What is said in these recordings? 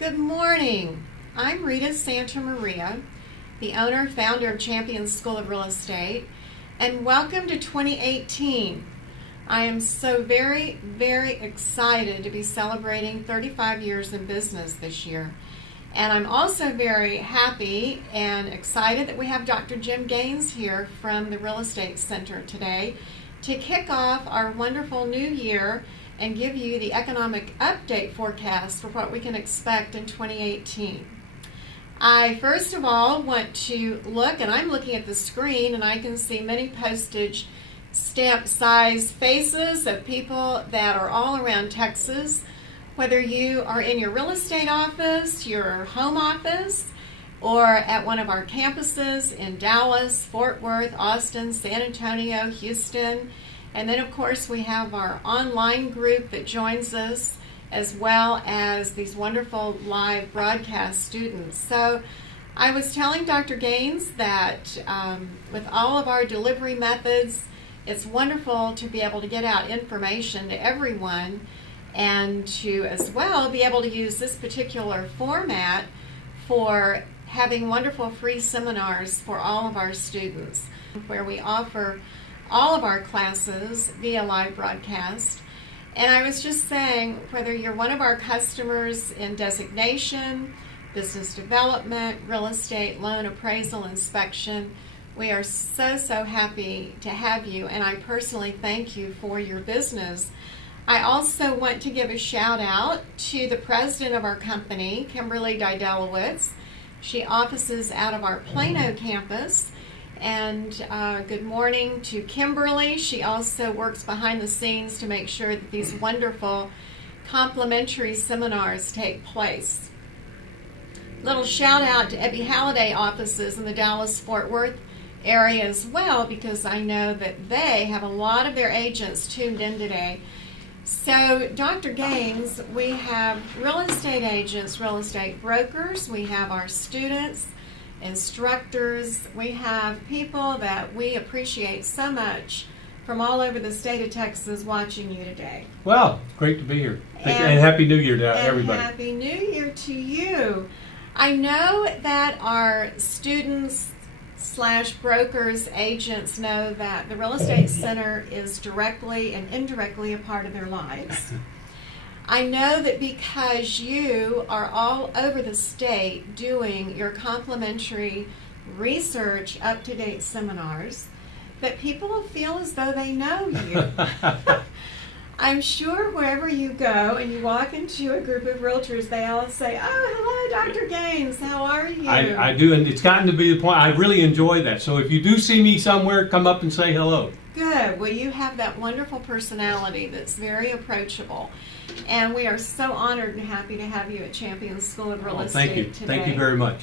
Good morning. I'm Rita Santamaria, the owner and founder of Champions School of Real Estate, and welcome to 2018. I am so very, very excited to be celebrating 35 years in business this year. And I'm also very happy and excited that we have Dr. Jim Gaines here from the Real Estate Center today to kick off our wonderful new year and give you the economic update forecast for what we can expect in 2018. I first of all want to look, and I'm looking at the screen, and I can see many postage stamp size faces of people that are all around Texas, whether you are in your real estate office, your home office, or at one of our campuses in Dallas, Fort Worth, Austin, San Antonio, Houston. And then, of course, we have our online group that joins us, as well as these wonderful live broadcast students. So I was telling Dr. Gaines that with all of our delivery methods, it's wonderful to be able to get out information to everyone and to, as well, be able to use this particular format for having wonderful free seminars for all of our students, where we offer all of our classes via live broadcast. And I was just saying, whether you're one of our customers in designation, business development, real estate, loan appraisal, inspection, we are so, so happy to have you, and I personally thank you for your business. I also want to give a shout out to the president of our company, Kimberly Didelowitz. She offices out of our Plano campus. And good morning to Kimberly. She also works behind the scenes to make sure that these wonderful complimentary seminars take place. Little shout out to Ebby Halliday offices in the Dallas-Fort Worth area as well, because I know that they have a lot of their agents tuned in today. So, Dr. Gaines, we have real estate agents, real estate brokers, we have our students, instructors, we have people that we appreciate so much from all over the state of Texas watching you today. Well, great to be here. And Happy New Year to everybody. Happy New Year to you. I know that our students / brokers, agents know that the Real Estate Center is directly and indirectly a part of their lives. I know that because you are all over the state doing your complimentary research, up-to-date seminars, that people feel as though they know you. I'm sure wherever you go and you walk into a group of realtors, they all say, "Oh, hello, Dr. Gaines, how are you?" I do, and it's gotten to be the point, I really enjoy that. So if you do see me somewhere, come up and say hello. Good. Well, you have that wonderful personality that's very approachable. And we are so honored and happy to have you at Champions School of Real Estate thank you. today. Thank you very much.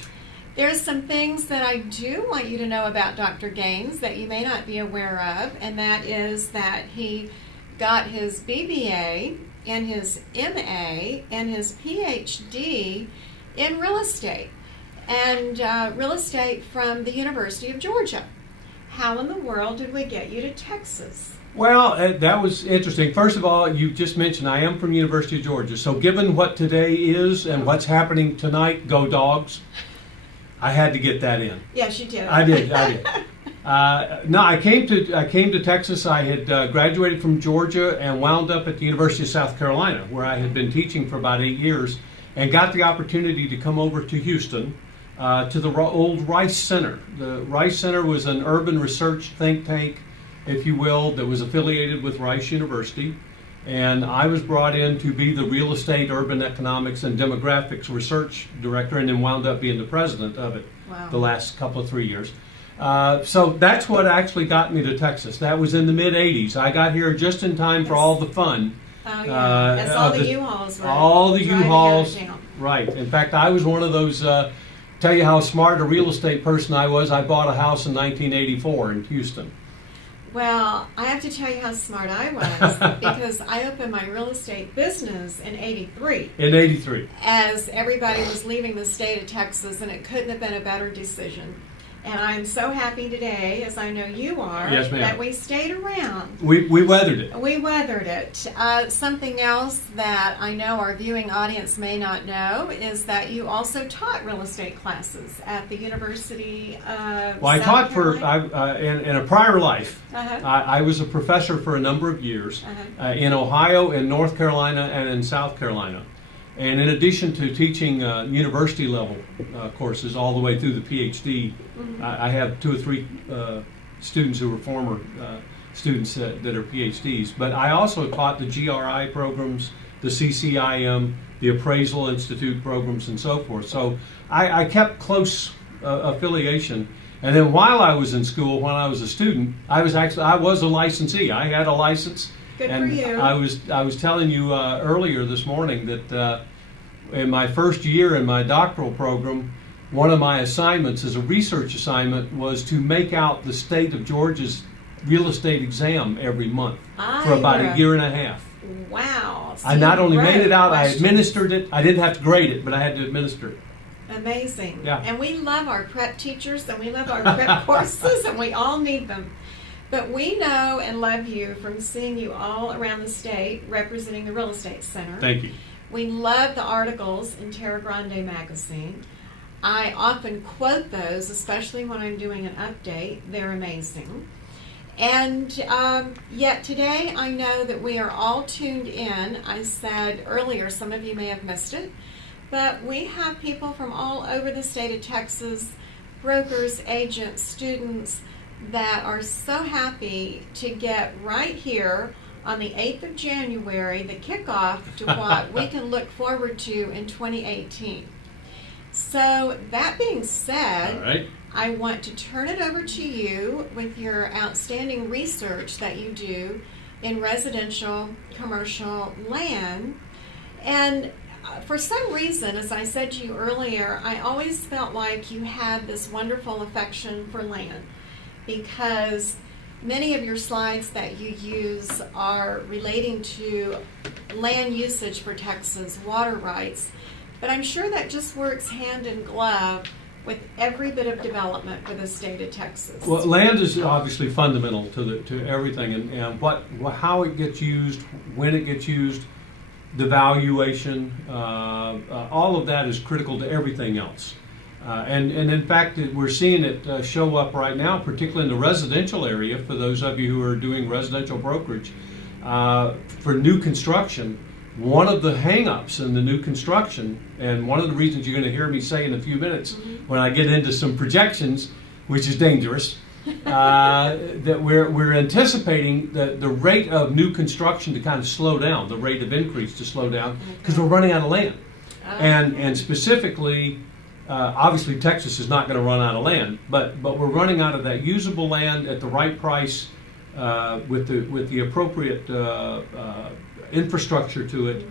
There's some things that I do want you to know about Dr. Gaines that you may not be aware of, and that is that he got his BBA and his MA and his PhD in real estate, and real estate from the University of Georgia. How in the world did we get you to Texas? Well, that was interesting. First of all, you just mentioned I am from University of Georgia. So given what today is and what's happening tonight, go Dogs, I had to get that in. Yes, you did. I did. No, I came to Texas. I had graduated from Georgia and wound up at the University of South Carolina, where I had been teaching for about 8 years, and got the opportunity to come over to Houston to the old Rice Center. The Rice Center was an urban research think tank, if you will, that was affiliated with Rice University. And I was brought in to be the real estate, urban economics, and demographics research director, and then wound up being the president of it. Wow. The last couple of 3 years. So that's what actually got me to Texas. That was in the mid-'80s. I got here just in time for all the fun. Oh, yeah. That's all the U-Hauls. All the U-Hauls. Down. Right. In fact, I was one of those, tell you how smart a real estate person I was. I bought a house in 1984 in Houston. Well, I have to tell you how smart I was because I opened my real estate business in '83. In '83. As everybody was leaving the state of Texas, and it couldn't have been a better decision. And I'm so happy today, as I know you are, Yes, ma'am. that we stayed around. We weathered it. We weathered it. Something else that I know our viewing audience may not know is that you also taught real estate classes at the University of Well, I South taught Carolina. in a prior life. Uh-huh. I was a professor for a number of years Uh-huh. in Ohio, in North Carolina, and in South Carolina. And in addition to teaching university level courses all the way through the PhD, I have 2 or 3 students who are former students that are PhDs. But I also taught the GRI programs, the CCIM, the Appraisal Institute programs, and so forth. So I kept close affiliation. And then while I was in school, when I was a student, I was a licensee. I had a license. Good and for you. I was telling you earlier this morning that in my first year in my doctoral program, one of my assignments as a research assignment was to make out the state of Georgia's real estate exam every month for about a year and a half. Wow. I not only made it out, Questions. I administered it. I didn't have to grade it, but I had to administer it. Amazing. Yeah. And we love our prep teachers and we love our prep courses and we all need them. But we know and love you from seeing you all around the state representing the Real Estate Center. Thank you. We love the articles in Terra Grande magazine. I often quote those, especially when I'm doing an update. They're amazing. And yet today I know that we are all tuned in. I said earlier, some of you may have missed it, but we have people from all over the state of Texas, brokers, agents, students, that are so happy to get right here on the 8th of January, the kickoff to what we can look forward to in 2018. So that being said, All right. I want to turn it over to you with your outstanding research that you do in residential commercial land. And for some reason, as I said to you earlier, I always felt like you had this wonderful affection for land, because many of your slides that you use are relating to land usage for Texas, water rights, but I'm sure that just works hand in glove with every bit of development for the state of Texas. Well, land is obviously fundamental to everything, and how it gets used, when it gets used, the valuation, all of that is critical to everything else. And in fact, we're seeing it show up right now, particularly in the residential area, for those of you who are doing residential brokerage. For new construction, one of the hang-ups in the new construction, and one of the reasons you're going to hear me say in a few minutes when I get into some projections, which is dangerous, that we're anticipating the rate of new construction to kind of slow down, the rate of increase to slow down, because we're running out of land. And specifically, obviously Texas is not going to run out of land, but we're running out of that usable land at the right price with the appropriate infrastructure to it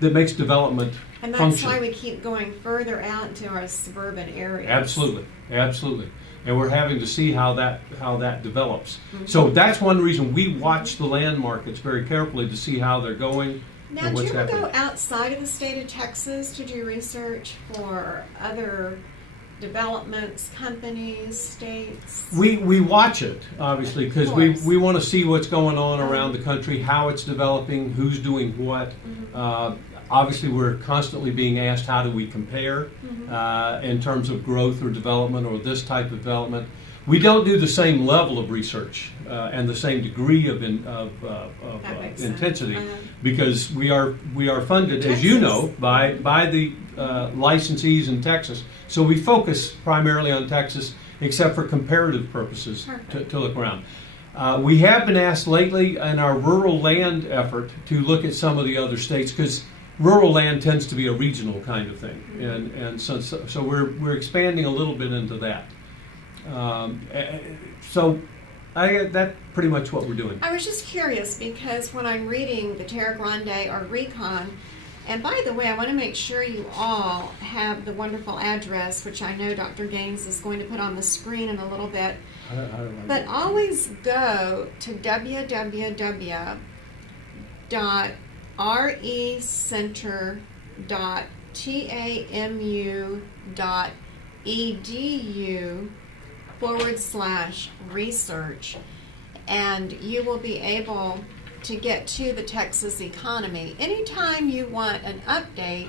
that makes development and that's function. why we keep going further out into our suburban areas. Absolutely. And we're having to see how that develops. So that's one reason we watch the land markets very carefully to see how they're going. Now, and do what's you ever happening. go outside of the state of Texas to do research for other developments, companies, states? We watch it, obviously, because Of course. we want to see what's going on around the country, how it's developing, who's doing what. Obviously, we're constantly being asked, how do we compare in terms of growth or development or this type of development. We don't do the same level of research and the same degree of That makes sense. intensity because we are funded, as you know, by the licensees in Texas. So we focus primarily on Texas, except for comparative purposes to look around. We have been asked lately in our rural land effort to look at some of the other states because rural land tends to be a regional kind of thing, and so we're expanding a little bit into that. That's pretty much what we're doing. I was just curious because when I'm reading the Terra Grande or Recon, and by the way, I want to make sure you all have the wonderful address, which I know Dr. Gaines is going to put on the screen in a little bit. But always go to www.recenter.tamu.edu /research, and you will be able to get to the Texas economy. Anytime you want an update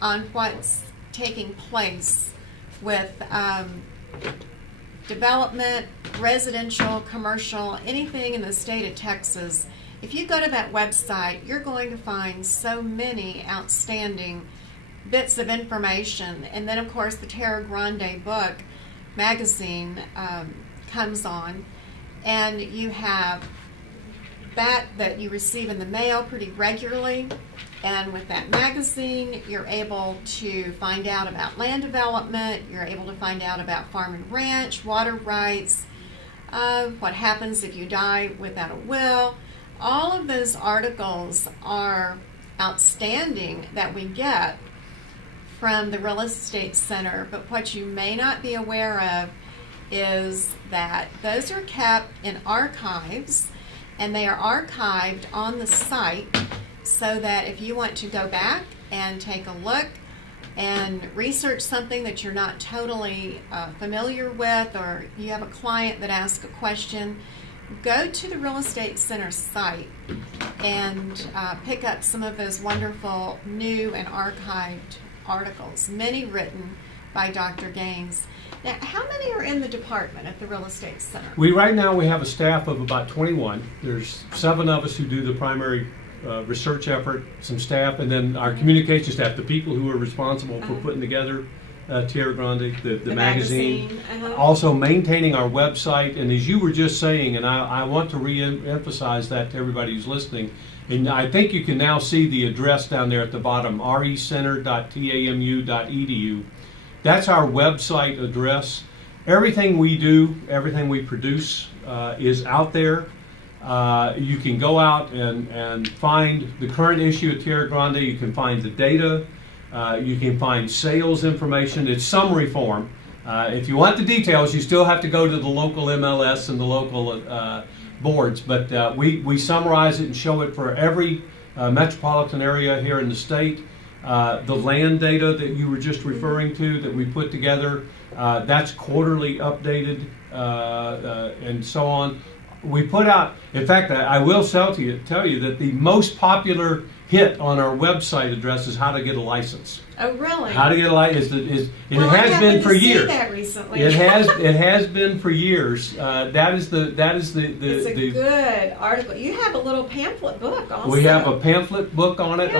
on what's taking place with development, residential, commercial, anything in the state of Texas, if you go to that website, you're going to find so many outstanding bits of information. And then, of course, the Terra Grande book magazine comes on, and you have that you receive in the mail pretty regularly. And with that magazine, you're able to find out about land development, you're able to find out about farm and ranch, water rights, what happens if you die without a will. All of those articles are outstanding that we get from the Real Estate Center, but what you may not be aware of is that those are kept in archives, and they are archived on the site, so that if you want to go back and take a look and research something that you're not totally familiar with, or you have a client that asks a question, go to the Real Estate Center site and pick up some of those wonderful new and archived articles, many written by Dr. Gaines. Now, how many are in the department at the Real Estate Center? Right now we have a staff of about 21. There's 7 of us who do the primary research effort, some staff, and then our communication staff, the people who are responsible for putting together Terra Grande, the magazine. Also maintaining our website, and as you were just saying, and I want to re-emphasize that to everybody who's listening, and I think you can now see the address down there at the bottom, recenter.tamu.edu. That's our website address. Everything we do, everything we produce is out there. You can go out and find the current issue of Terra Grande. You can find the data. You can find sales information. It's summary form. If you want the details, you still have to go to the local MLS and the local boards. But we summarize it and show it for every metropolitan area here in the state. The land data that you were just referring to that we put together, that's quarterly updated and so on. We put out, in fact, I will tell you that the most popular hit on our website address is how to get a license. Oh, really? How to get a license it has been for years. I happened to see that recently. It has been for years. That is the It's a good article. You have a little pamphlet book also. We have a pamphlet book on it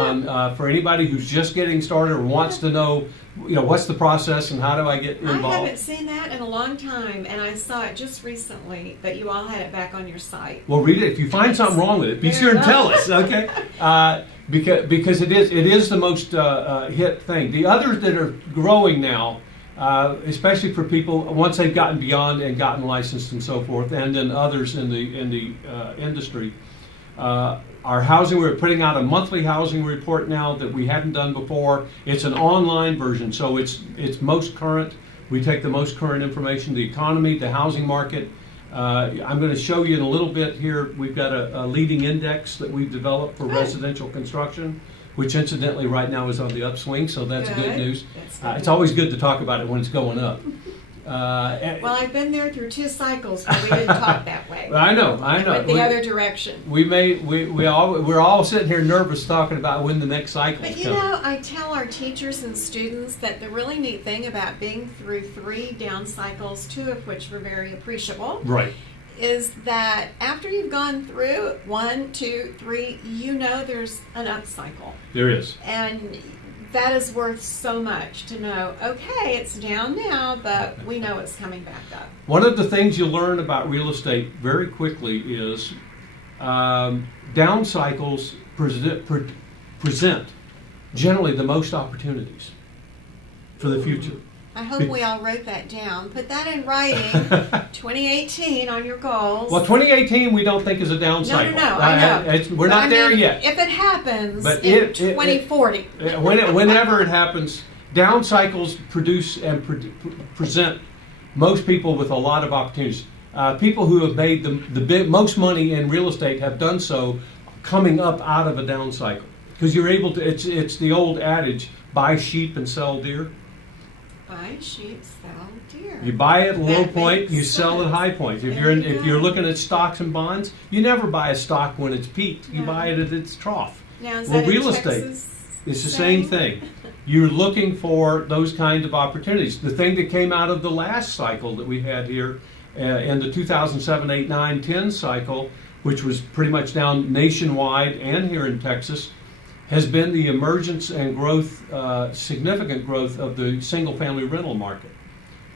for anybody who's just getting started or wants to know, what's the process and how do I get involved. I haven't seen that in a long time, and I saw it just recently that you all had it back on your site. Well, read it. If you find something wrong with it, be sure and tell us, okay? Because it is the most hit thing. The others that are growing now, especially for people once they've gotten beyond and gotten licensed and so forth, and then others in the industry, our housing. We're putting out a monthly housing report now that we hadn't done before. It's an online version, so it's most current. We take the most current information, the economy, the housing market. I'm going to show you in a little bit here. We've got a leading index that we've developed for residential construction, which incidentally right now is on the upswing, so that's good news. It's always good to talk about it when it's going up. Well, I've been there through 2 cycles where we didn't talk that way. I know. It went the other direction. We're all sitting here nervous talking about when the next cycle is coming. But I tell our teachers and students that the really neat thing about being through 3 down cycles, 2 of which were very appreciable, right, is that after you've gone through 1, 2, 3, there's an up cycle. There is. And that is worth so much to know, okay, it's down now, but we know it's coming back up. One of the things you learn about real estate very quickly is down cycles present generally the most opportunities for the future. I hope we all wrote that down. Put that in writing, 2018 on your goals. Well, 2018 we don't think is a down cycle. No, I know. We're not there yet. If it happens in 2040. Whenever it happens, down cycles produce and present most people with a lot of opportunities. People who have made the most money in real estate have done so coming up out of a down cycle. Because you're able to, it's the old adage, buy sheep and sell deer. Buy cheap, sell dear. You buy at low That point, makes you sell at sense. high point. If There you if go. you're looking at stocks and bonds, you never buy a stock when it's peaked. You No. buy it at its trough. Now, is Well, that in real estate, Texas it's the same thing. You're looking for those kind of opportunities. The thing that came out of the last cycle that we had here in the 2007, 8, 9, 10 cycle, which was pretty much down nationwide and here in Texas, has been the emergence and growth, significant growth of the single-family rental market,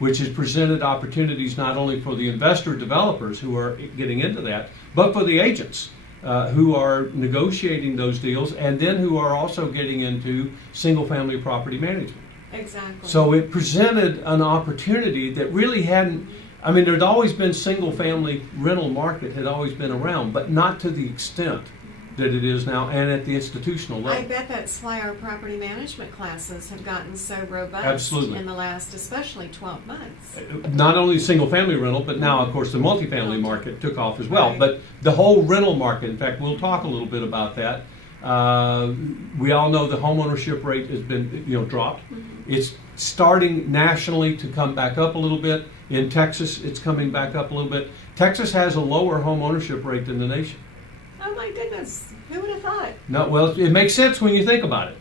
which has presented opportunities not only for the investor developers who are getting into that, but for the agents who are negotiating those deals and then who are also getting into single-family property management. Exactly. So it presented an opportunity that really hadn't, I mean, there'd always been single-family rental market had always been around, but not to the extent that it is now and at the institutional I level. bet that's why our property management classes have gotten so robust Absolutely. in the last, especially 12 months. Not only single-family rental, but now, of course, the multifamily market took off as well. Right. But the whole rental market, in fact, we'll talk a little bit about that. We all know the homeownership rate has been, dropped. Mm-hmm. It's starting nationally to come back up a little bit. In Texas, it's coming back up a little bit. Texas has a lower homeownership rate than the nation. Oh my goodness, who would have thought? No, well, it makes sense when you think about it.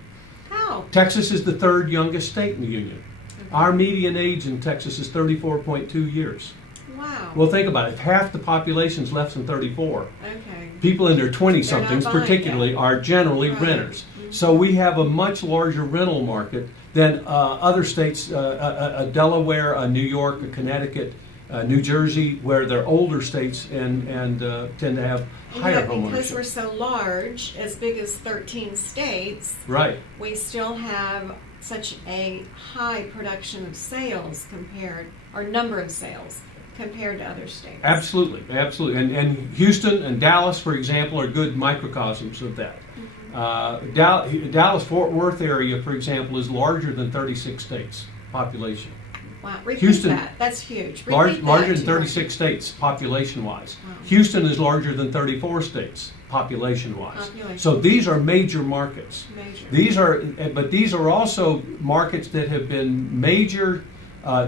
How? Texas is the third youngest state in the union. Our median age in Texas is 34.2 years. Wow. Well, think about it. If half the population's less than 34, Okay. people in their 20-somethings They're not buying particularly yet. are generally Right. renters. Mhm. So we have a much larger rental market than other states, Delaware, New York, Connecticut, New Jersey, where they're older states and tend to have And higher yet, because we're homeownership. so large, as big as 13 states, Right. we still have such a high production of sales or number of sales compared to other states. Absolutely, absolutely. And Houston and Dallas, for example, are good microcosms of that. Dallas-Fort Worth area, for example, is larger than 36 states population. Wow. Repeat Houston- that. That's huge. Repeat Larger that than to 36 states population-wise. Wow. Houston is larger than 34 states population-wise. Population. So these are major markets. Major. But these are also markets that have been major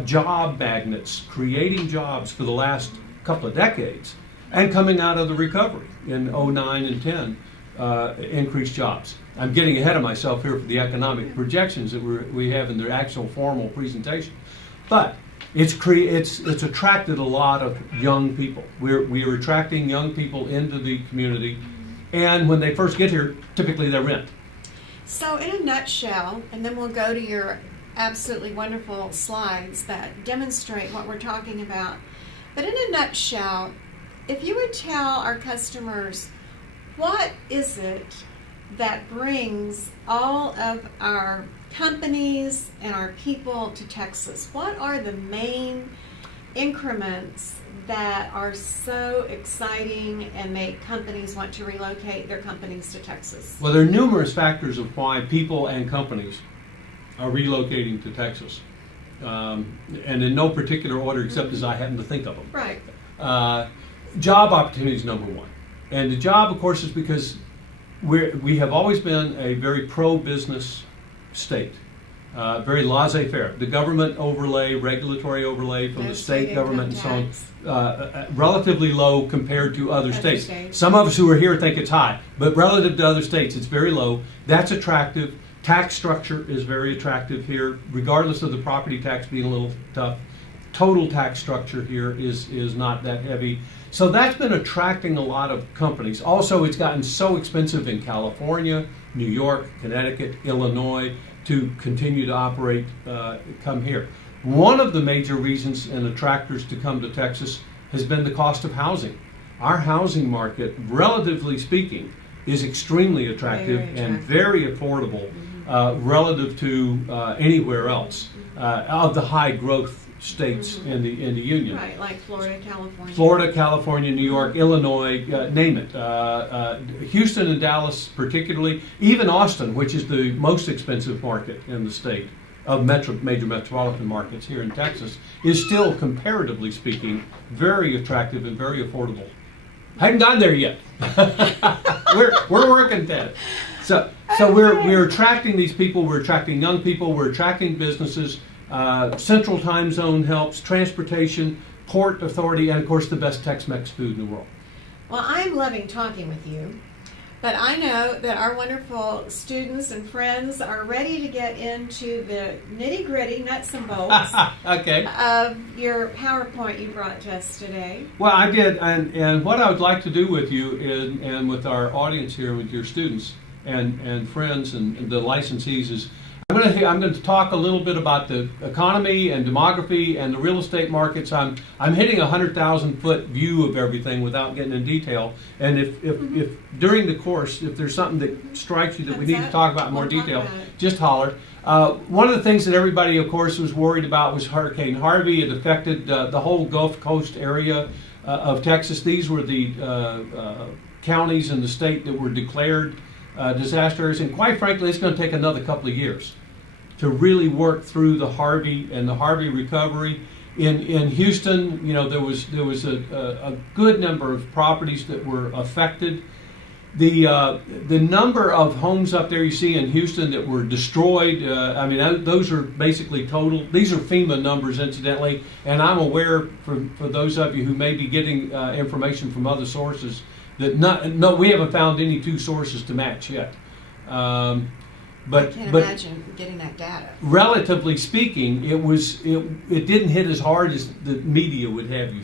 job magnets, creating jobs for the last couple of decades, and coming out of the recovery in 09 and 10, increased jobs. I'm getting ahead of myself here for the economic projections that we have in the actual formal presentation, but it's attracted a lot of young people. We're attracting young people into the community, and when they first get here, typically they rent. So, in a nutshell, and then we'll go to your absolutely wonderful slides that demonstrate what we're talking about. But in a nutshell, if you would tell our customers, what is it that brings all of our companies and our people to Texas? What are the main increments that are so exciting and make companies want to relocate their companies to Texas? Well, there are numerous factors of why people and companies are relocating to Texas, and in no particular order except as I happen to think of them. Right. Job opportunities, number one. And the job, of course, is because we have always been a very pro-business state, very laissez-faire. The government overlay, regulatory overlay from No the state government and so income on, relatively low compared to other Other states. states. Some of us who are here think it's high, but relative to other states, it's very low. That's attractive. Tax structure is very attractive here, regardless of the property tax being a little tough. Total tax structure here is not that heavy. So that's been attracting a lot of companies. Also, it's gotten so expensive in California, New York, Connecticut, Illinois to continue to operate, come here. One of the major reasons and attractors to come to Texas has been the cost of housing. Our housing market, relatively speaking, is extremely attractive, Very and attractive. very affordable relative to anywhere else of the high growth states in the union. Right, like Florida, California. Florida, California, New York, Illinois, name it. Houston and Dallas particularly, even Austin, which is the most expensive market in the state of major metropolitan markets here in Texas, is still, comparatively speaking, very attractive and very affordable. Haven't gotten there yet. we're working at it. So we're attracting these people. We're attracting young people. We're attracting businesses. Central Time Zone helps, transportation, Port Authority, and of course the best Tex-Mex food in the world. Well, I'm loving talking with you, but I know that our wonderful students and friends are ready to get into the nitty-gritty, nuts and bolts Okay. of your PowerPoint you brought to us today. Well, I did, and what I would like to do with you and with our audience here, with your students and friends and the licensees is I'm going to talk a little bit about the economy and demography and the real estate markets. I'm hitting a 100,000-foot view of everything without getting in detail. And if during the course, if there's something that strikes you that we need to talk about in more detail, just holler. One of the things that everybody, of course, was worried about was Hurricane Harvey. It affected the whole Gulf Coast area of Texas. These were the counties in the state that were declared disaster areas. And quite frankly, it's going to take another couple of years to really work through the Harvey and the Harvey recovery. In Houston, you know, there was a good number of properties that were affected. The number of homes up there you see in Houston that were destroyed, I mean, those are basically total. These are FEMA numbers, incidentally, and I'm aware for those of you who may be getting information from other sources that we haven't found any two sources to match yet. I can't imagine getting that data. Relatively speaking, it didn't hit as hard as the media would have you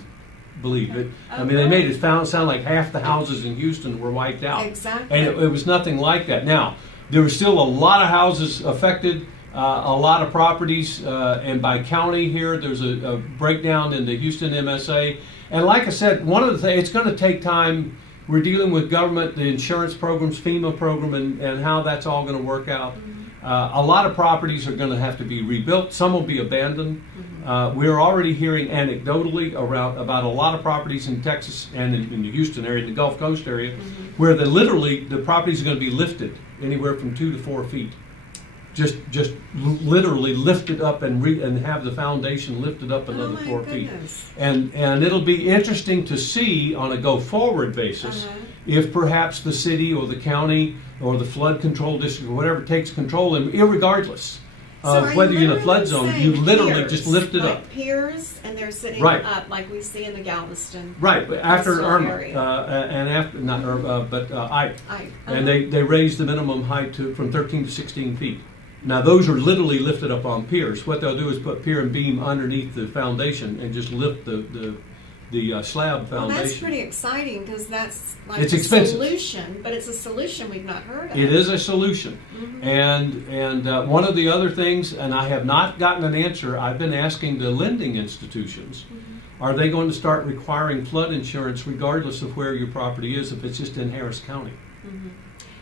believe it. I mean, they made it sound like half the houses in Houston were wiped out. Exactly. And it was nothing like that. Now, there were still a lot of houses affected, a lot of properties, and by county here, there's a breakdown in the Houston MSA. And like I said, one of the things, it's going to take time. We're dealing with government, the insurance programs, FEMA program, and how that's all going to work out. A lot of properties are going to have to be rebuilt. Some will be abandoned. We're already hearing anecdotally about a lot of properties in Texas and in the Houston area, in the Gulf Coast area, where the properties are going to be lifted anywhere from 2 to 4 feet. Just literally lifted up and have the foundation lifted up another 4 feet. And it'll be interesting to see on a go forward basis if perhaps the city or the county or the flood control district or whatever takes control, and irregardless of whether you're in a flood zone, you literally just lift it up. Piers, and they're sitting Right. up like we see in the Galveston. Right, but after Irma, area. and after not Irma, but Ike, Ike. and they raised the minimum height from 13 to 16 feet. Now those are literally lifted up on piers. What they'll do is put pier and beam underneath the foundation and just lift the slab foundation. Well, that's pretty exciting because that's like It's a expensive. solution, but it's a solution we've not heard of. It is a solution. And one of the other things, and I have not gotten an answer, I've been asking the lending institutions, are they going to start requiring flood insurance regardless of where your property is if it's just in Harris County?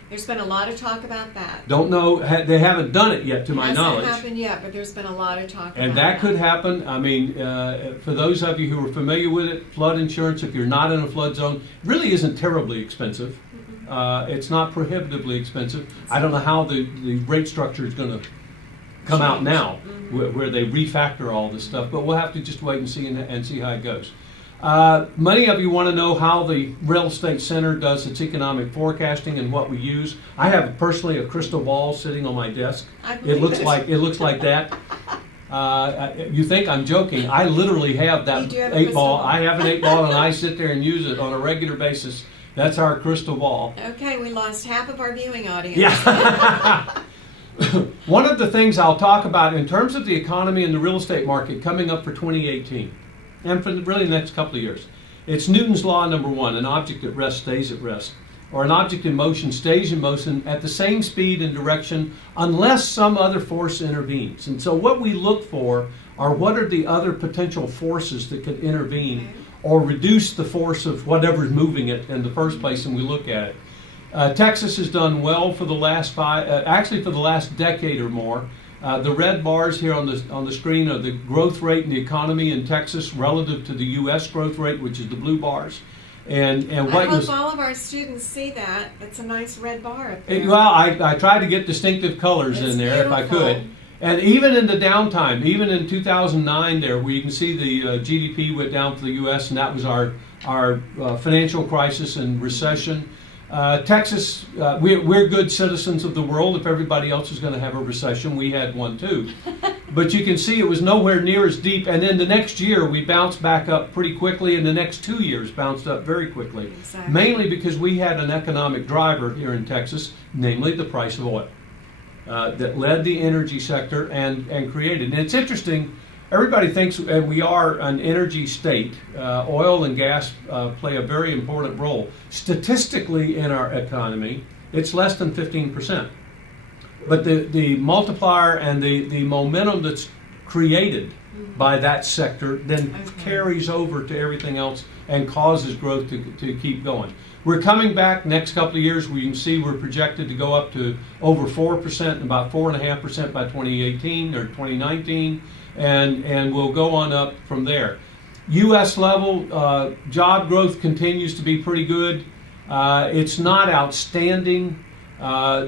There's been a lot of talk about that. Don't know, they haven't done it yet to my knowledge. It hasn't happened yet, but there's been a lot of talk about And that could happen. I mean, for those of you who are familiar with it, flood insurance, if you're not in a flood zone, really isn't terribly expensive. It's not prohibitively expensive. I don't know how the rate structure is going to come out now, where they refactor all this stuff, but we'll have to just wait and see how it goes. Many of you want to know how the Real Estate Center does its economic forecasting and what we use. I have personally a crystal ball sitting on my desk. It looks like that. You think I'm joking? I literally have that 8-ball. I have an 8-ball, and I sit there and use it on a regular basis. That's our crystal ball. Okay, we lost half of our viewing audience. Yeah. One of the things I'll talk about in terms of the economy and the real estate market coming up for 2018. And for really the next couple of years. It's Newton's law number 1, an object at rest stays at rest, or an object in motion stays in motion at the same speed and direction unless some other force intervenes. And so what we look for are what are the other potential forces that could intervene or reduce the force of whatever's moving it in the first place, and we look at it. Texas has done well for the last for the last decade or more. The red bars here on the screen are the growth rate in the economy in Texas relative to the U.S. growth rate, which is the blue bars. And what I hope all of our students see that. It's a nice red bar up there. Well, I try to get distinctive colors in there if I could. And even in the downtime, even in 2009 there, where you can see the GDP went down for the U.S., and that was our financial crisis and recession. Texas, we're good citizens of the world. If everybody else is going to have a recession, we had one too. but you can see it was nowhere near as deep. And then the next year we bounced back up pretty quickly, and the next 2 years bounced up very quickly. Exactly. Mainly because we had an economic driver here in Texas, namely the price of oil, that led the energy sector and created. And it's interesting. Everybody thinks we are an energy state. Oil and gas play a very important role. Statistically in our economy, it's less than 15%. But the multiplier and the momentum that's created by that sector then carries over to everything else and causes growth to keep going. We're coming back next couple of years. We can see we're projected to go up to over 4% and about 4.5% by 2018 or 2019. And we'll go on up from there. U.S. level, job growth continues to be pretty good. It's not outstanding.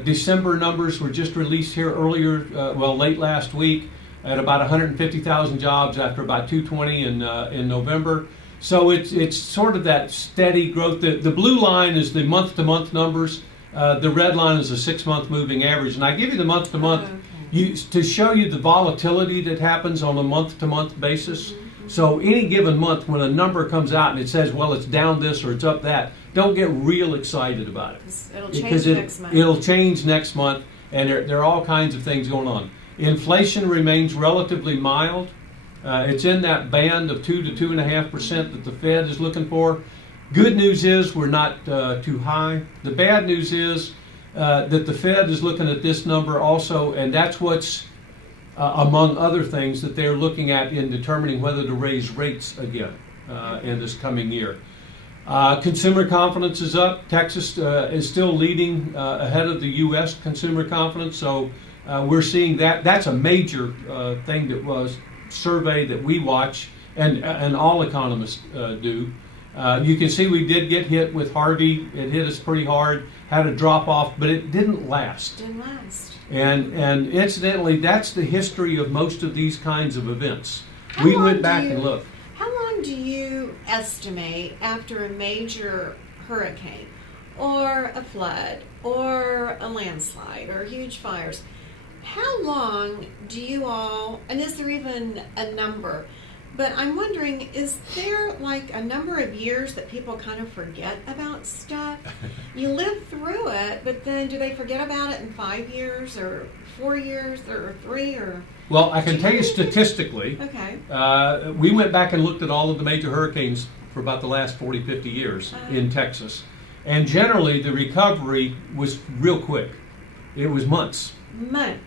December numbers were just released here earlier, late last week, at about 150,000 jobs after about 220 in November. So it's sort of that steady growth. The blue line is the month-to-month numbers. The red line is the 6-month moving average. And I give you the month-to-month to show you the volatility that happens on a month-to-month basis. So any given month, when a number comes out and it says, well, it's down this or it's up that, don't get real excited about it. It'll change next month. It'll change next month, and there are all kinds of things going on. Inflation remains relatively mild. It's in that band of 2 to 2.5% that the Fed is looking for. Good news is we're not too high. The bad news is that the Fed is looking at this number also, and that's what's among other things that they're looking at in determining whether to raise rates again in this coming year. Consumer confidence is up. Texas is still leading ahead of the U.S. consumer confidence, so we're seeing that. That's a major thing that was survey that we watch, and all economists do. You can see we did get hit with Harvey. It hit us pretty hard, had a drop off, but it didn't last. Didn't last. And incidentally, that's the history of most of these kinds of events. How We long went do back you- and looked. How long do you estimate after a major hurricane or a flood or a landslide or huge fires? How long do you all, and is there even a number? But I'm wondering, is there like a number of years that people kind of forget about stuff? You live through it, but then do they forget about it in 5 years or 4 years or 3 or? Well, I can tell you statistically, Okay. we went back and looked at all of the major hurricanes for about the last 40, 50 years in Texas. And generally, the recovery was real quick. It was months.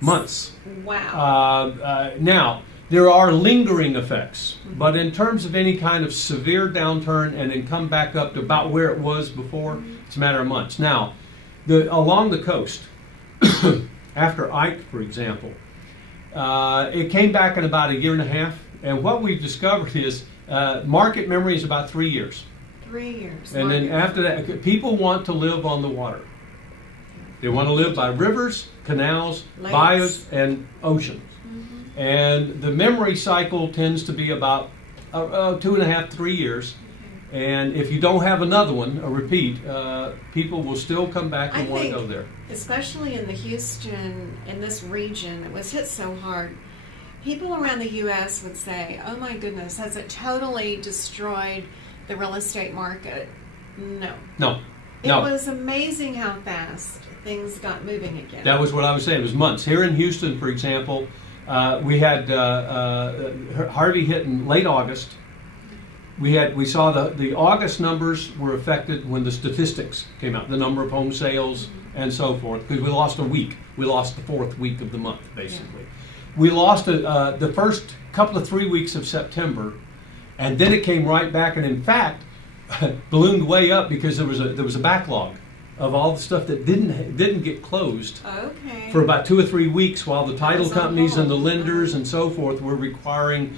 Months. Wow. Now, there are lingering effects, but in terms of any kind of severe downturn and then come back up to about where it was before, it's a matter of months. Now, along the coast, after Ike, for example, it came back in about 1.5 years, and what we've discovered is market memory is about 3 years. 3 years. And then after that, people want to live on the water. They want to live by rivers, canals, Lakes. bayous, and oceans. And the memory cycle tends to be about 2.5, 3 years. And if you don't have another one, a repeat, people will still come back and want to go there. Especially in the Houston, in this region that was hit so hard, people around the U.S. would say, oh my goodness, has it totally destroyed the real estate market? No. No. It was amazing how fast things got moving again. That was what I was saying. It was months. Here in Houston, for example, we had Harvey hit in late August. We saw the August numbers were affected when the statistics came out, the number of home sales and so forth, because we lost a week. We lost the 4th week of the month, basically. Yeah. We lost the first couple of 3 weeks of September, and then it came right back, and in fact, ballooned way up because there was a backlog of all the stuff that didn't get closed for about 2 or 3 weeks, while the title companies and the lenders and so forth were requiring,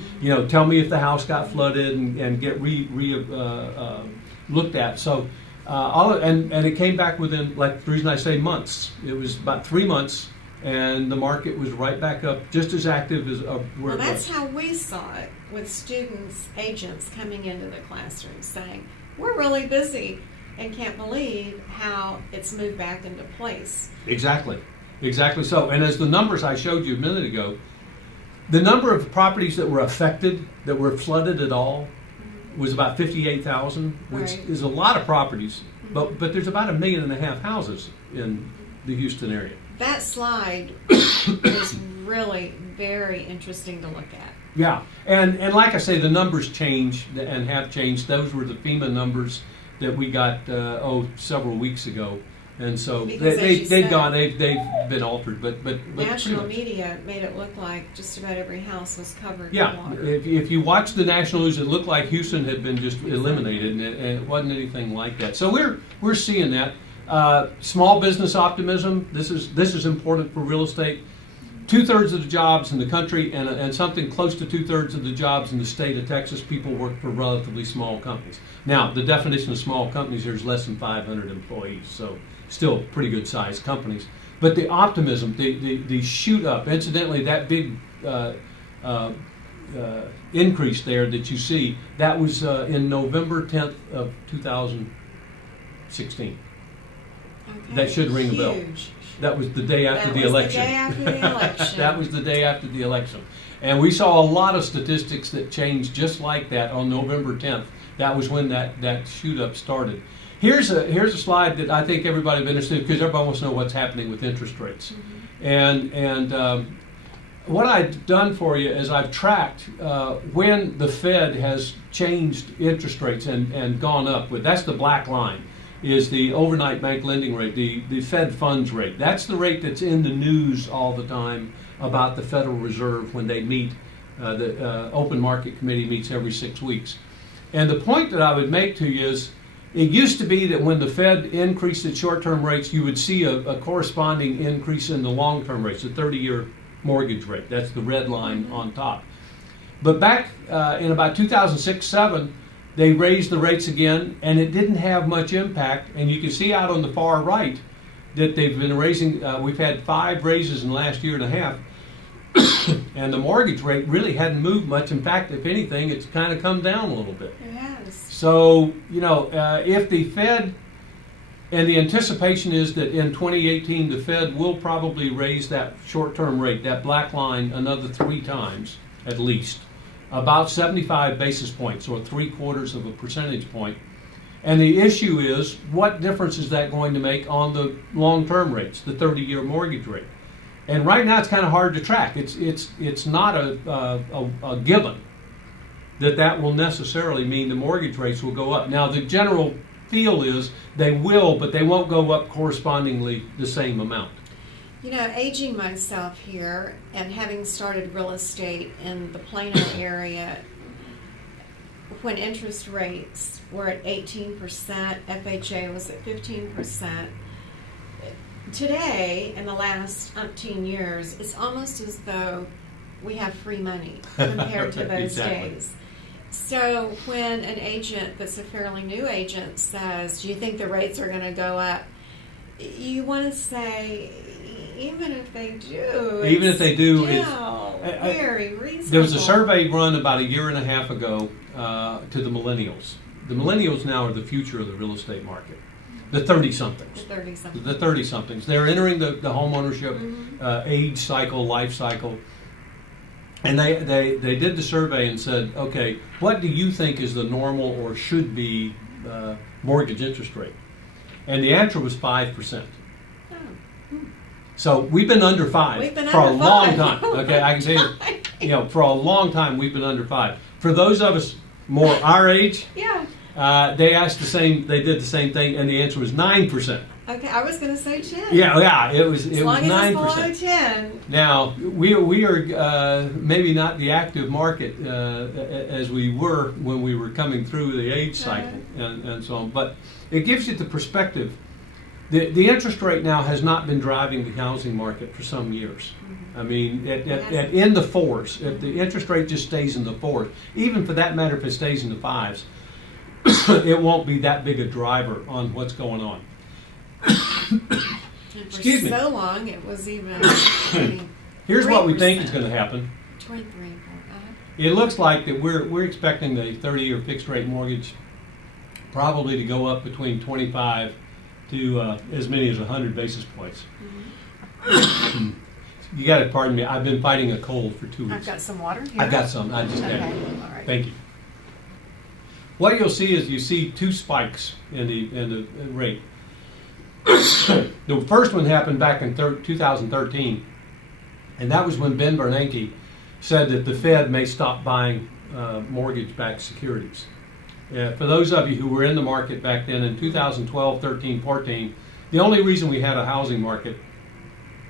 tell me if the house got flooded and get looked at. So and it came back within, like the reason I say months. It was about 3 months, and the market was right back up, just as active as where it was. Well, that's how we saw it with students, agents coming into the classroom saying, we're really busy and can't believe how it's moved back into place. Exactly so. And as the numbers I showed you a minute ago, The number of properties that were affected, that were flooded at all, was about 58,000, which Right. is a lot of properties. But there's about 1.5 million houses in the Houston area. That slide is really very interesting to look at. Yeah, and like I say, the numbers change and have changed. Those were the FEMA numbers that we got several weeks ago, and so Because they've been altered. But National pretty much. media made it look like just about every house was covered Yeah, in water. if you watch the national news, it looked like Houston had been just eliminated, and it wasn't anything like that. So we're seeing that. Small business optimism. This is important for real estate. 2/3 of the jobs in the country and something close to 2/3 of the jobs in the state of Texas, people work for relatively small companies. Now, the definition of small companies here is less than 500 employees, so still pretty good sized companies. But the optimism, the shoot up, incidentally, that big increase there that you see, that was in November 10th of 2016. Okay. That should ring a bell. Huge. That was the day after That the was election. The day after the election. That was the day after the election. And we saw a lot of statistics that changed just like that on November 10th. That was when that shoot up started. Here's a slide that I think everybody will be interested in because everybody wants to know what's happening with interest rates. And what I've done for you is I've tracked when the Fed has changed interest rates and gone up with. That's the black line. Is the overnight bank lending rate, the Fed funds rate. That's the rate that's in the news all the time about the Federal Reserve when they meet. The Open Market Committee meets every 6 weeks. And the point that I would make to you is, it used to be that when the Fed increased its short-term rates, you would see a corresponding increase in the long-term rates, the 30-year mortgage rate. That's the red line on top. But back in about 2006-07, they raised the rates again, and it didn't have much impact. And you can see out on the far right that they've been raising. We've had 5 raises in the last year and a half, and the mortgage rate really hadn't moved much. In fact, if anything, it's kind of come down a little bit. It has. So, if the Fed, and the anticipation is that in 2018, the Fed will probably raise that short-term rate, that black line, another 3 times at least. About 75 basis points, or 3/4 of a percentage point. And the issue is, what difference is that going to make on the long-term rates, the 30-year mortgage rate? And right now, it's kind of hard to track. It's not a given that will necessarily mean the mortgage rates will go up. Now, the general feel is they will, but they won't go up correspondingly the same amount. Aging myself here and having started real estate in the Plano area, when interest rates were at 18%, FHA was at 15%. Today, in the last umpteen years, it's almost as though we have free money compared to those Exactly. days. So when an agent that's a fairly new agent says, do you think the rates are going to go up? You want to say, even if they do, it's still very reasonable. There was a survey run about 1.5 years ago to the Millennials. The Millennials now are the future of the real estate market. The 30-somethings. The 30-something. The 30-somethings. They're entering the home ownership age cycle, life cycle. And they did the survey and said, okay, what do you think is the normal or should be mortgage interest rate? And the answer was 5%. So we've been under 5 for a long time. Okay, I can say, for a long time we've been under 5. For those of us more our age, they asked the same. They did the same thing, and the answer was 9%. Okay, I was going to say 10. Yeah, it was 9%. As long as it's below 10. Now we are maybe not the active market as we were when we were coming through the age cycle and so on, but it gives you the perspective. The interest rate now has not been driving the housing market for some years. I mean, in the 4s, if the interest rate just stays in the 4s, even for that matter, if it stays in the 5s, it won't be that big a driver on what's going on. Excuse me. For so long, it was even. Here's what we think is going to happen. 23. It looks like that we're expecting the 30-year fixed rate mortgage probably to go up between 25 to as many as 100 basis points. You got to pardon me. I've been fighting a cold for 2 weeks. I've got some water here. I've got some. I just Okay, had. all right. Thank you. What you'll see is you see two spikes in the rate. The first one happened back in 2013, and that was when Ben Bernanke said that the Fed may stop buying mortgage-backed securities. For those of you who were in the market back then in 2012, 13, 14, the only reason we had a housing market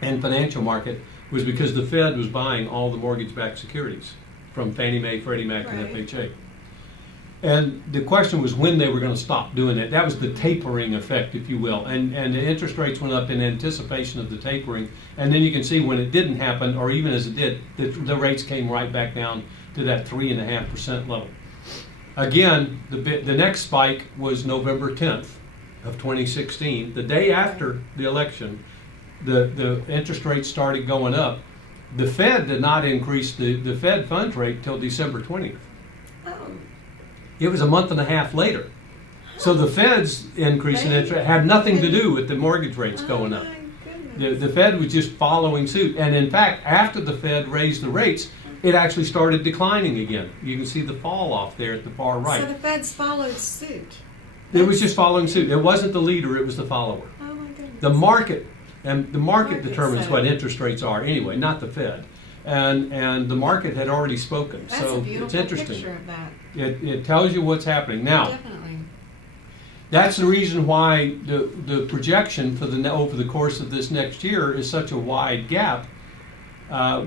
and financial market was because the Fed was buying all the mortgage-backed securities from Fannie Mae, Freddie Mac, and Right. FHA. And the question was when they were going to stop doing it. That was the tapering effect, if you will. And the interest rates went up in anticipation of the tapering. And then you can see when it didn't happen, or even as it did, the rates came right back down to that 3.5% level. Again, the next spike was November 10th of 2016. The day after the election, the interest rates started going up. The Fed did not increase the Fed funds rate till December 20th. Oh, It was a month and a half later. So the Fed's increase in interest had nothing to do with the mortgage rates going up. my goodness. The Fed was just following suit. And in fact, after the Fed raised the rates, it actually started declining again. You can see the fall off there at the far right. So the Feds followed suit. It was just following suit. It wasn't the leader, it was the follower. Oh my goodness. The market, and the market Market determines set what it. interest rates are anyway, not the Fed. And the market had already spoken. That's So a it's beautiful interesting. picture of that. It tells you what's happening. Now, Definitely. that's the reason why the projection for over the course of this next year is such a wide gap.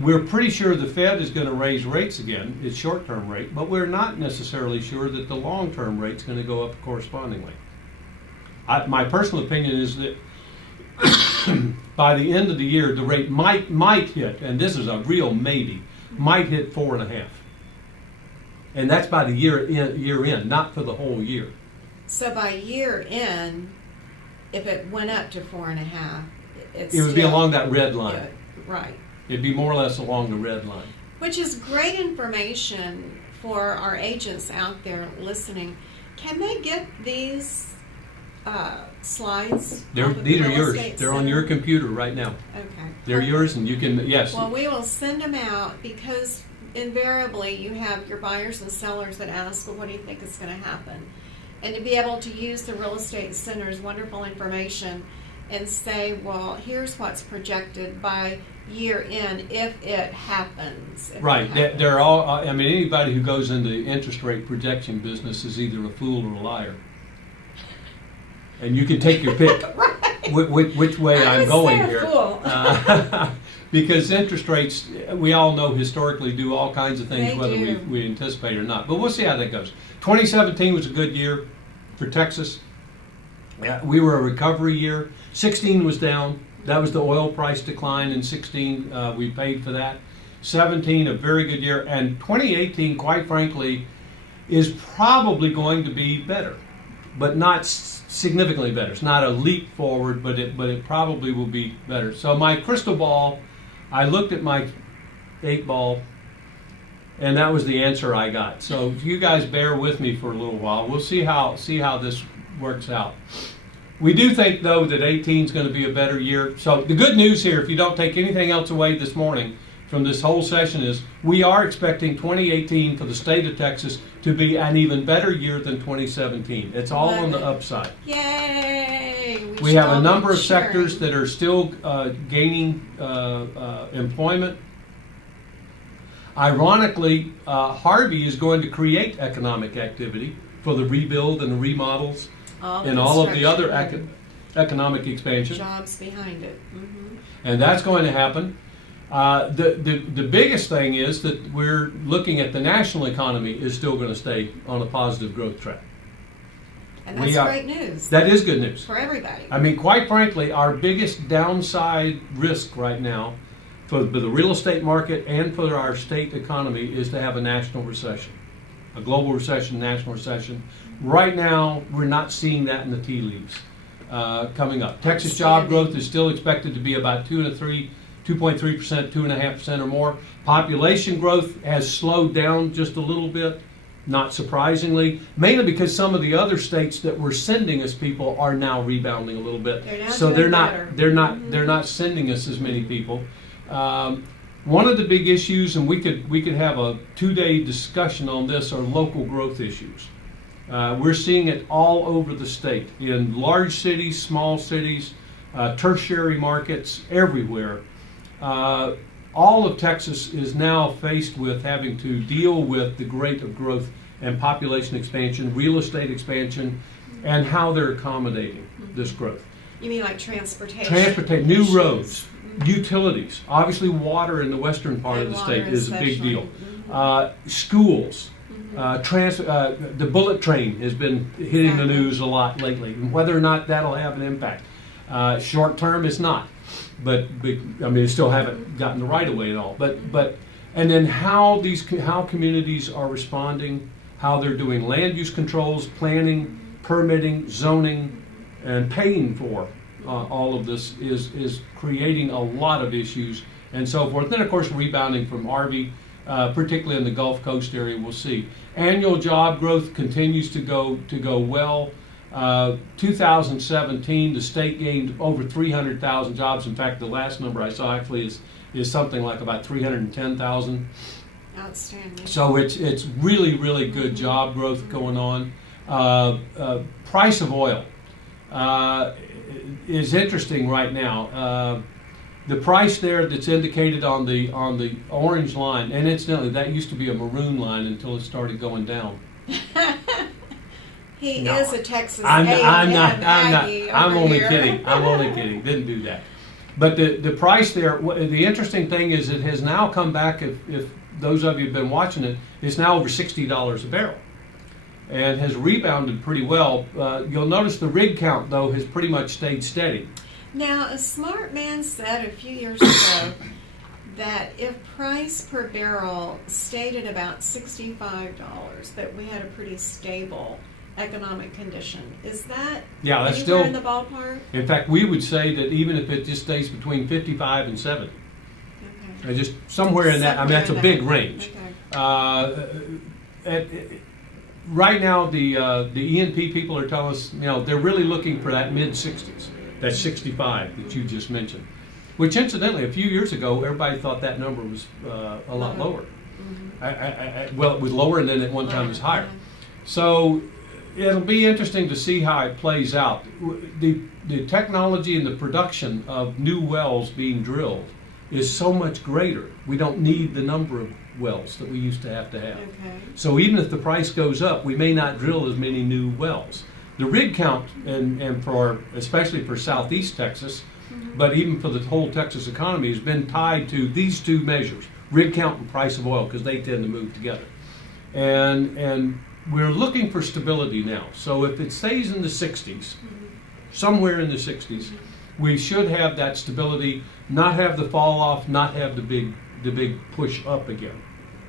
We're pretty sure the Fed is going to raise rates again, its short-term rate, but we're not necessarily sure that the long-term rate's going to go up correspondingly. My personal opinion is that by the end of the year, the rate might hit, and this is a real maybe, might hit 4.5. And that's by the year end, not for the whole year. So by year end, if it went up to 4.5, it's It would be still- along that red line. Yeah, right. It'd be more or less along the red line. Which is great information for our agents out there listening. Can they get these slides? These off of the are Real yours. Estate They're on Center? your computer right now. Okay. They're yours, and you can, yes. Well, we will send them out because invariably you have your buyers and sellers that ask, well, what do you think is going to happen? And to be able to use the Real Estate Center's wonderful information and say, well, here's what's projected by year end if it happens. if it Right. happens. They're all, I mean, anybody who goes into the interest rate projection business is either a fool or a liar. And you can take your pick Right. which way I I'm would going say a here. fool. Because interest rates, we all know historically do all kinds of things, They whether do. we anticipate or not. But we'll see how that goes. 2017 was a good year for Texas. We were a recovery year. 16 was down. That was the oil price decline in 16. We paid for that. 17, a very good year. And 2018, quite frankly, is probably going to be better, but not significantly better. It's not a leap forward, but it probably will be better. So my crystal ball, I looked at my 8-ball, and that was the answer I got. So you guys bear with me for a little while. We'll see how this works out. We do think, though, that 18 is going to be a better year. So the good news here, if you don't take anything else away this morning from this whole session, is we are expecting 2018 for the state of Texas to be an even better year than 2017. It's all on the upside. Yay! We should have all a be number of cheering. sectors that are still gaining employment. Ironically, Harvey is going to create economic activity for the rebuild and the remodels the and all of the other construction, economic expansion. jobs behind it. Mm-hmm. And that's going to happen. The biggest thing is that we're looking at the national economy is still going to stay on a positive growth track. And that's great news That is good news. for everybody. I mean, quite frankly, our biggest downside risk right now for the real estate market and for our state economy is to have a national recession, a global recession, national recession. Right now, we're not seeing that in the tea leaves coming up. Texas job growth is still expected to be about 2.3%, 2.5% or more. Population growth has slowed down just a little bit, not surprisingly, mainly because some of the other states that were sending us people are now rebounding a little bit. They're now So doing they're not better. they're not they're not sending us as many people. One of the big issues, and we could have a 2-day discussion on this, are local growth issues. We're seeing it all over the state, in large cities, small cities, tertiary markets, everywhere. All of Texas is now faced with having to deal with the rate of growth and population expansion, real estate expansion, and how they're accommodating this growth. You mean like transportation? Transportation, new roads, utilities. Obviously, water in the western part And of the water state is a big especially. deal. Schools, the bullet train has been hitting the Exactly. news a lot lately, and whether or not that'll have an impact. Short term, it's not, but I mean, they still haven't gotten the right of way at all. But and then how communities are responding, how they're doing land use controls, planning, permitting, zoning, and paying for all of this is creating a lot of issues and so forth. Then, of course, rebounding from Harvey, particularly in the Gulf Coast area, we'll see. Annual job growth continues to go well. 2017, the state gained over 300,000 jobs. In fact, the last number I saw actually is something like about 310,000. Outstanding. So it's really, really good job growth going on. Price of oil is interesting right now. The price there that's indicated on the orange line, and incidentally, that used to be a maroon line until it started going down. He No. is a Texas I'm A&M not. Aggie I'm over only here. kidding. I'm only kidding. Didn't do that. But the price there. The interesting thing is it has now come back. If those of you have been watching it, it's now over $60 a barrel, and has rebounded pretty well. You'll notice the rig count though has pretty much stayed steady. Now, a smart man said a few years ago that if price per barrel stayed at about $65, that we had a pretty stable economic condition. Is that Yeah, that's anywhere still. in the ballpark? In fact, we would say that even if it just stays between 55 and 70, Okay. just somewhere in that. I mean, that's a Somewhere in big that. range. Okay. Right now, the E&P people are telling us, they're really looking for that mid-60s, that 65 that you just mentioned. Which, incidentally, a few years ago, everybody thought that number was a lot lower. Well, it was lower, and then at one time it was higher. So it'll be interesting to see how it plays out. The technology and the production of new wells being drilled is so much greater. We don't need the number of wells that we used to have. Okay. So even if the price goes up, we may not drill as many new wells. The rig count, and especially for southeast Texas, but even for the whole Texas economy, has been tied to these two measures: rig count and price of oil, because they tend to move together. And we're looking for stability now. So if it stays in the 60s, somewhere in the 60s, we should have that stability, not have the fall off, not have the big push up again.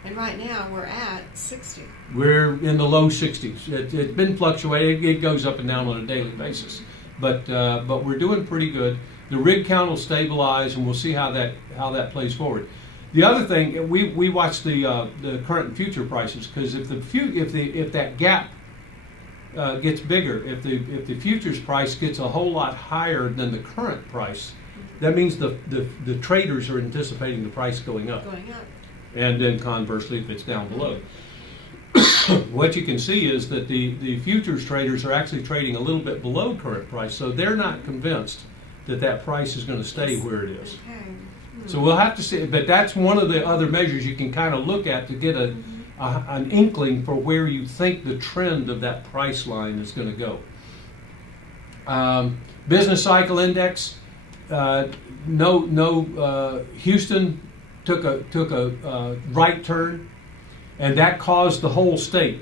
And right now we're at 60. We're in the low 60s. It's been fluctuating. It goes up and down on a daily basis, but we're doing pretty good. The rig count will stabilize, and we'll see how that plays forward. The other thing, we watch the current and future prices, because if that gap gets bigger, if the futures price gets a whole lot higher than the current price, that means the traders are anticipating the price going up. Going up. And then conversely, if it's down below. What you can see is that the futures traders are actually trading a little bit below current price, so they're not convinced that price is going to stay where it is. Okay. So we'll have to see, but that's one of the other measures you can kind of look at to get an inkling for where you think the trend of that price line is going to go. Business cycle index, Houston took a right turn, and that caused the whole state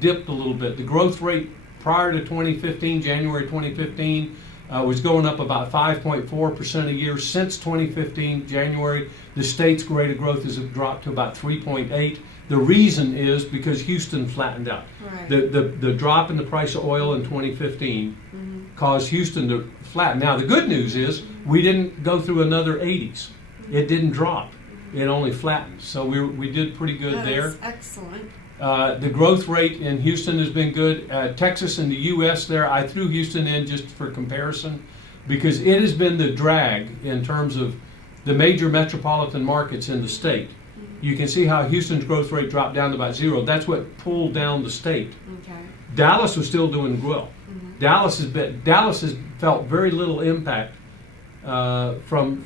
dipped a little bit. The growth rate prior to 2015, January 2015, was going up about 5.4% a year. Since 2015, January, the state's rate of growth has dropped to about 3.8. The reason is because Houston flattened out. Right. The drop in the price of oil in 2015 caused Houston to flatten. Now, the good news is we didn't go through another 80s. It didn't drop. It only flattened. So we did pretty good there. That's excellent. The growth rate in Houston has been good. Texas and the U.S. there, I threw Houston in just for comparison because it has been the drag in terms of the major metropolitan markets in the state. You can see how Houston's growth rate dropped down to about 0. That's what pulled down the state. Okay. Dallas was still doing well. Dallas has felt very little impact from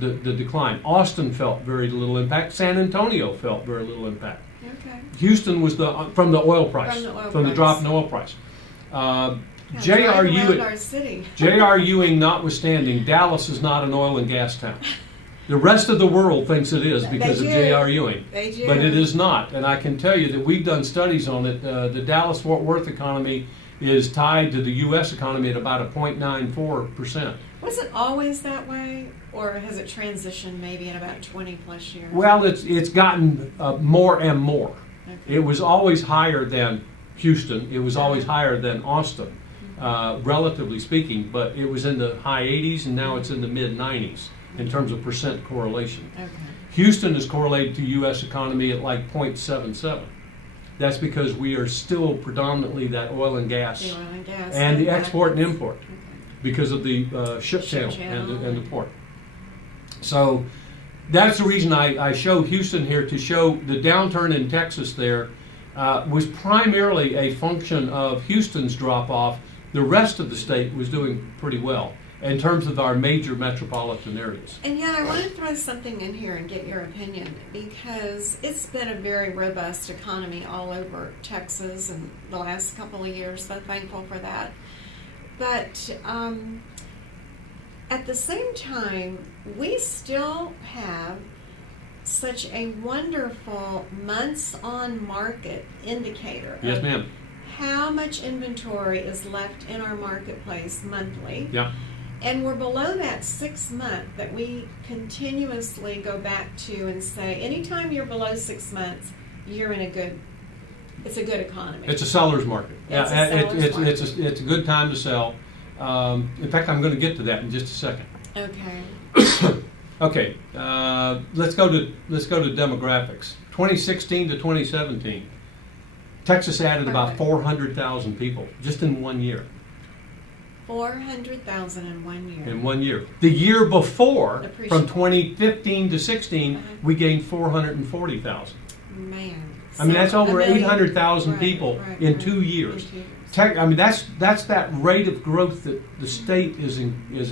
the decline. Austin felt very little impact. San Antonio felt very little impact. Okay. Houston was from the oil price, from the drop in the oil price. J.R. Ewing notwithstanding, Dallas is not an oil and gas town. The rest of the world thinks it is because of J.R. Ewing, but it is not. And I can tell you that we've done studies on it. The Dallas-Fort Worth economy is tied to the U.S. economy at about a 0.94%. Was it always that way, or has it transitioned maybe in about 20 plus years? Well, it's gotten more and more. Okay. It was always higher than Houston. It was always higher than Austin, relatively speaking, but it was in the high 80s and now it's in the mid 90s in terms of percent correlation. Okay. Houston is correlated to U.S. economy at like 0.77. That's because we are still predominantly that oil and gas, and the export and import because of the ship channel and the port. So that's the reason I show Houston here, to show the downturn in Texas there was primarily a function of Houston's drop off. The rest of the state was doing pretty well in terms of our major metropolitan areas. And yet I want to throw something in here and get your opinion, because it's been a very robust economy all over Texas in the last couple of years, so thankful for that. But at the same time, we still have such a wonderful months on market indicator. Yes, ma'am. How much inventory is left in our marketplace monthly. Yeah. And we're below that 6 month that we continuously go back to and say, anytime you're below 6 months, you're in it's a good economy. It's a seller's market. It's a seller's market. It's a good time to sell. In fact, I'm going to get to that in just a second. Okay. Okay, let's go to demographics. 2016 to 2017, Texas added about 400,000 people just in 1 year. 400,000 in 1 year. In 1 year. The year before, from 2015 to 16, we gained 440,000. Man. I mean, that's over 1 million. 800,000 people in 2 years. I mean, that's that rate of growth that the state is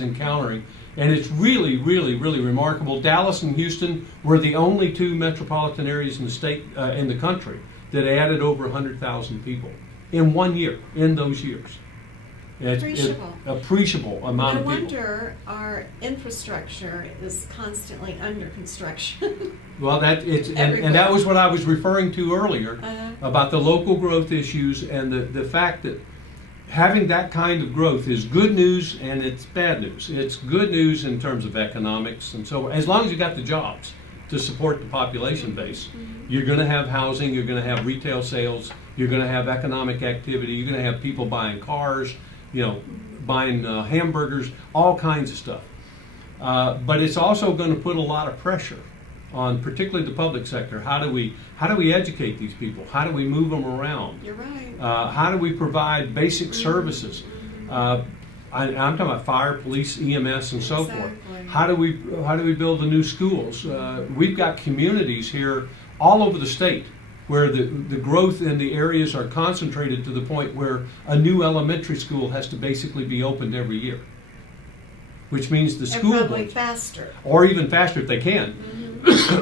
encountering, and it's really, really, really remarkable. Dallas and Houston were the only 2 metropolitan areas in the state, in the country, that added over 100,000 people in 1 year. In those years, appreciable amount of people. No wonder our infrastructure is constantly under construction. Well, and that was what I was referring to earlier about the local growth issues, and the fact that having that kind of growth is good news and it's bad news. It's good news in terms of economics, and so as long as you got the jobs to support the population base, you're going to have housing, you're going to have retail sales, you're going to have economic activity, you're going to have people buying cars, buying hamburgers, all kinds of stuff. But it's also going to put a lot of pressure on particularly the public sector. How do we educate these people? How do we move them around? You're right. How do we provide basic services? I'm talking about fire, police, EMS, and so forth. How do we build the new schools? We've got communities here all over the state where the growth in the areas are concentrated to the point where a new elementary school has to basically be opened every year, which means the school probably boards, faster, or even faster if they can.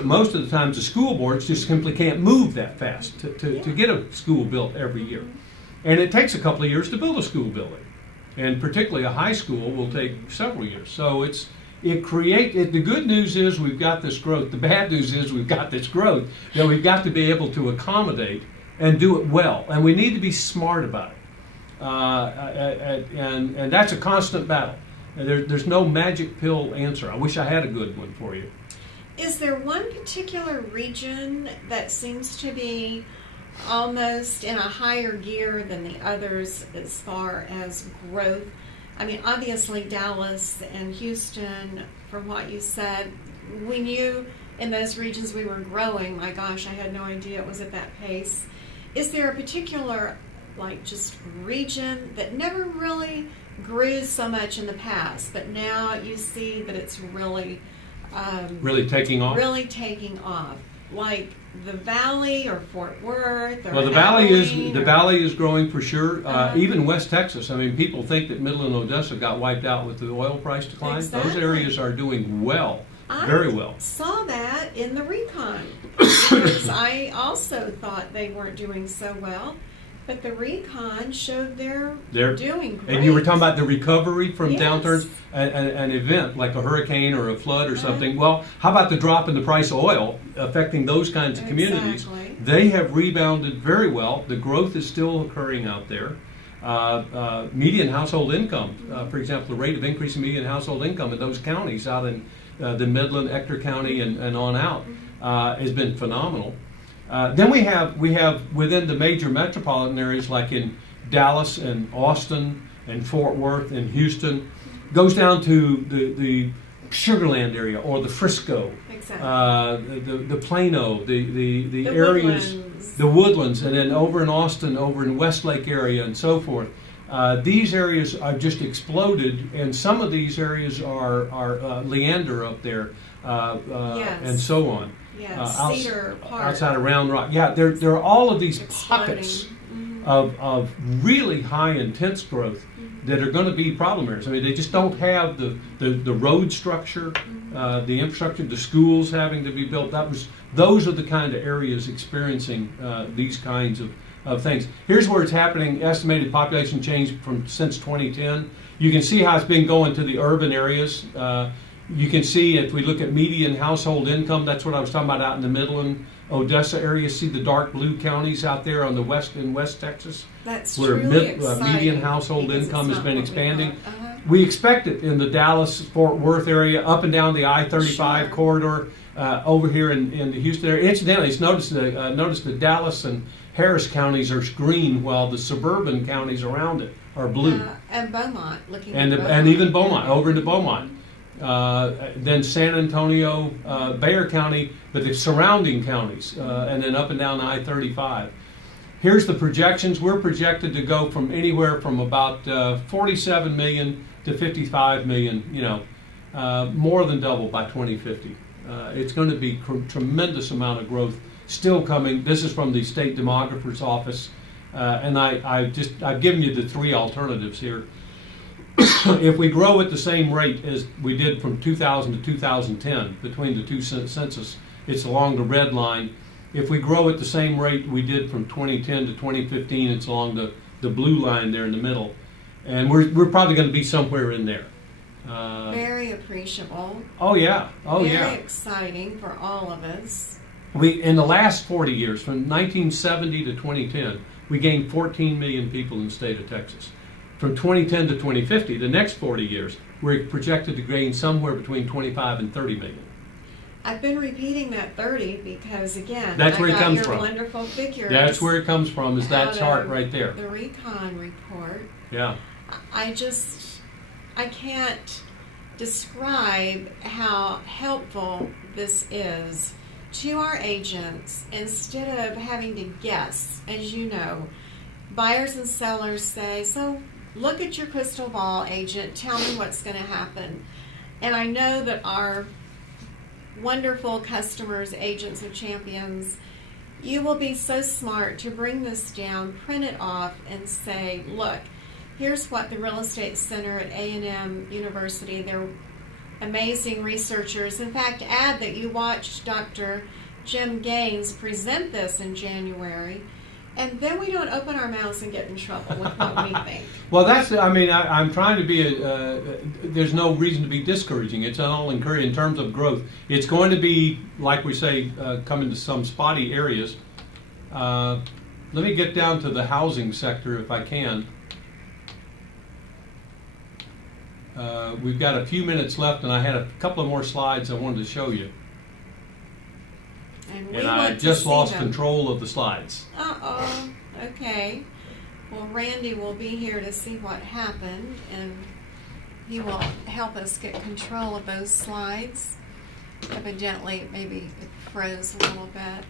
Most of the times the school boards just simply can't move that fast to get a school built every year. And it takes a couple of years to build a school building. And particularly a high school will take several years. So the good news is we've got this growth. The bad news is we've got this growth that we've got to be able to accommodate and do it well. And we need to be smart about it. And that's a constant battle. There's no magic pill answer. I wish I had a good one for you. Is there one particular region that seems to be almost in a higher gear than the others as far as growth? I mean, obviously Dallas and Houston, from what you said, we knew in those regions we were growing. My gosh, I had no idea it was at that pace. Is there a particular, just region that never really grew so much in the past, but now you see that it's really really taking off. Really taking off, like the Valley or Fort Worth or Well, the Valley is growing for sure. Even West Texas. I mean, people think that Midland, Odessa got wiped out with the oil price decline. Exactly. Those areas are doing well, very well. I saw that in the recon. Because I also thought they weren't doing so well, but the recon showed they're doing great. And you were talking about the recovery from Yes. downturns, an event like a hurricane or a flood or something. Well, how about the drop in the price of oil affecting those kinds of communities? Exactly. They have rebounded very well. The growth is still occurring out there. Median household income, for example, the rate of increase in median household income in those counties out in the Midland, Ector County, and on out has been phenomenal. Then we have within the major metropolitan areas like in Dallas and Austin and Fort Worth and Houston, goes down to the Sugar Land area or the Frisco, Exactly. the Plano, the areas, Woodlands. the Woodlands, and then over in Austin, over in Westlake area, and so forth. These areas are just exploded, and some of these areas are Leander up there, Yes. and so on. Yes, Cedar Park. Outside of Round Rock. Yeah, there are all of these Exploding. pockets of really high intense growth that are going to be problem areas. I mean, they just don't have the road structure, the infrastructure, the schools having to be built. Those are the kind of areas experiencing these kinds of things. Here's where it's happening. Estimated population change since 2010. You can see how it's been going to the urban areas. You can see if we look at median household income, that's what I was talking about out in the Midland, Odessa area. See the dark blue counties out there on the west in West Texas, That's where truly exciting median household because income it's has not been what we expanding. thought. We expect it in the Dallas Fort Worth area, up and down the I-35 Sure. corridor, over here in the Houston area. Incidentally, notice the Dallas and Harris counties are green, while the suburban counties around it are blue. And Beaumont, looking And at Beaumont. and even Beaumont, over into Beaumont. Then San Antonio, Bexar County, but the surrounding counties, and then up and down I-35. Here's the projections. We're projected to go from anywhere from about 47 million to 55 million, more than double by 2050. It's going to be tremendous amount of growth still coming. This is from the State Demographer's Office, and I've given you the three alternatives here. If we grow at the same rate as we did from 2000 to 2010, between the two census, it's along the red line. If we grow at the same rate we did from 2010 to 2015, it's along the blue line there in the middle. And we're probably going to be somewhere in there. Very appreciable. Oh yeah, Very exciting for all of us. In the last 40 years, from 1970 to 2010, we gained 14 million people in the state of Texas. From 2010 to 2050, the next 40 years, we're projected to gain somewhere between 25 and 30 million. I've been repeating that 30 because, again, That's where it comes your from. wonderful figures. That's where it comes from, is that out chart of right there. The recon report. Yeah. I can't describe how helpful this is to our agents. Instead of having to guess, as you know, buyers and sellers say, so look at your crystal ball, agent, tell me what's going to happen. And I know that our wonderful customers, agents of champions, you will be so smart to bring this down, print it off, and say, look, here's what the Real Estate Center at A&M University, they're amazing researchers. In fact, add that you watched Dr. Jim Gaines present this in January, and then we don't open our mouths and get in trouble with what we think. Well, I'm trying to be, there's no reason to be discouraging. It's all encouraging in terms of growth. It's going to be, like we say, coming to some spotty areas. Let me get down to the housing sector if I can. We've got a few minutes left, and I had a couple of more slides I wanted to show you. And I just lost control of the slides. Uh-oh. Okay. Well, Randy will be here to see what happened, and he will help us get control of those slides. Evidently, maybe it froze a little bit.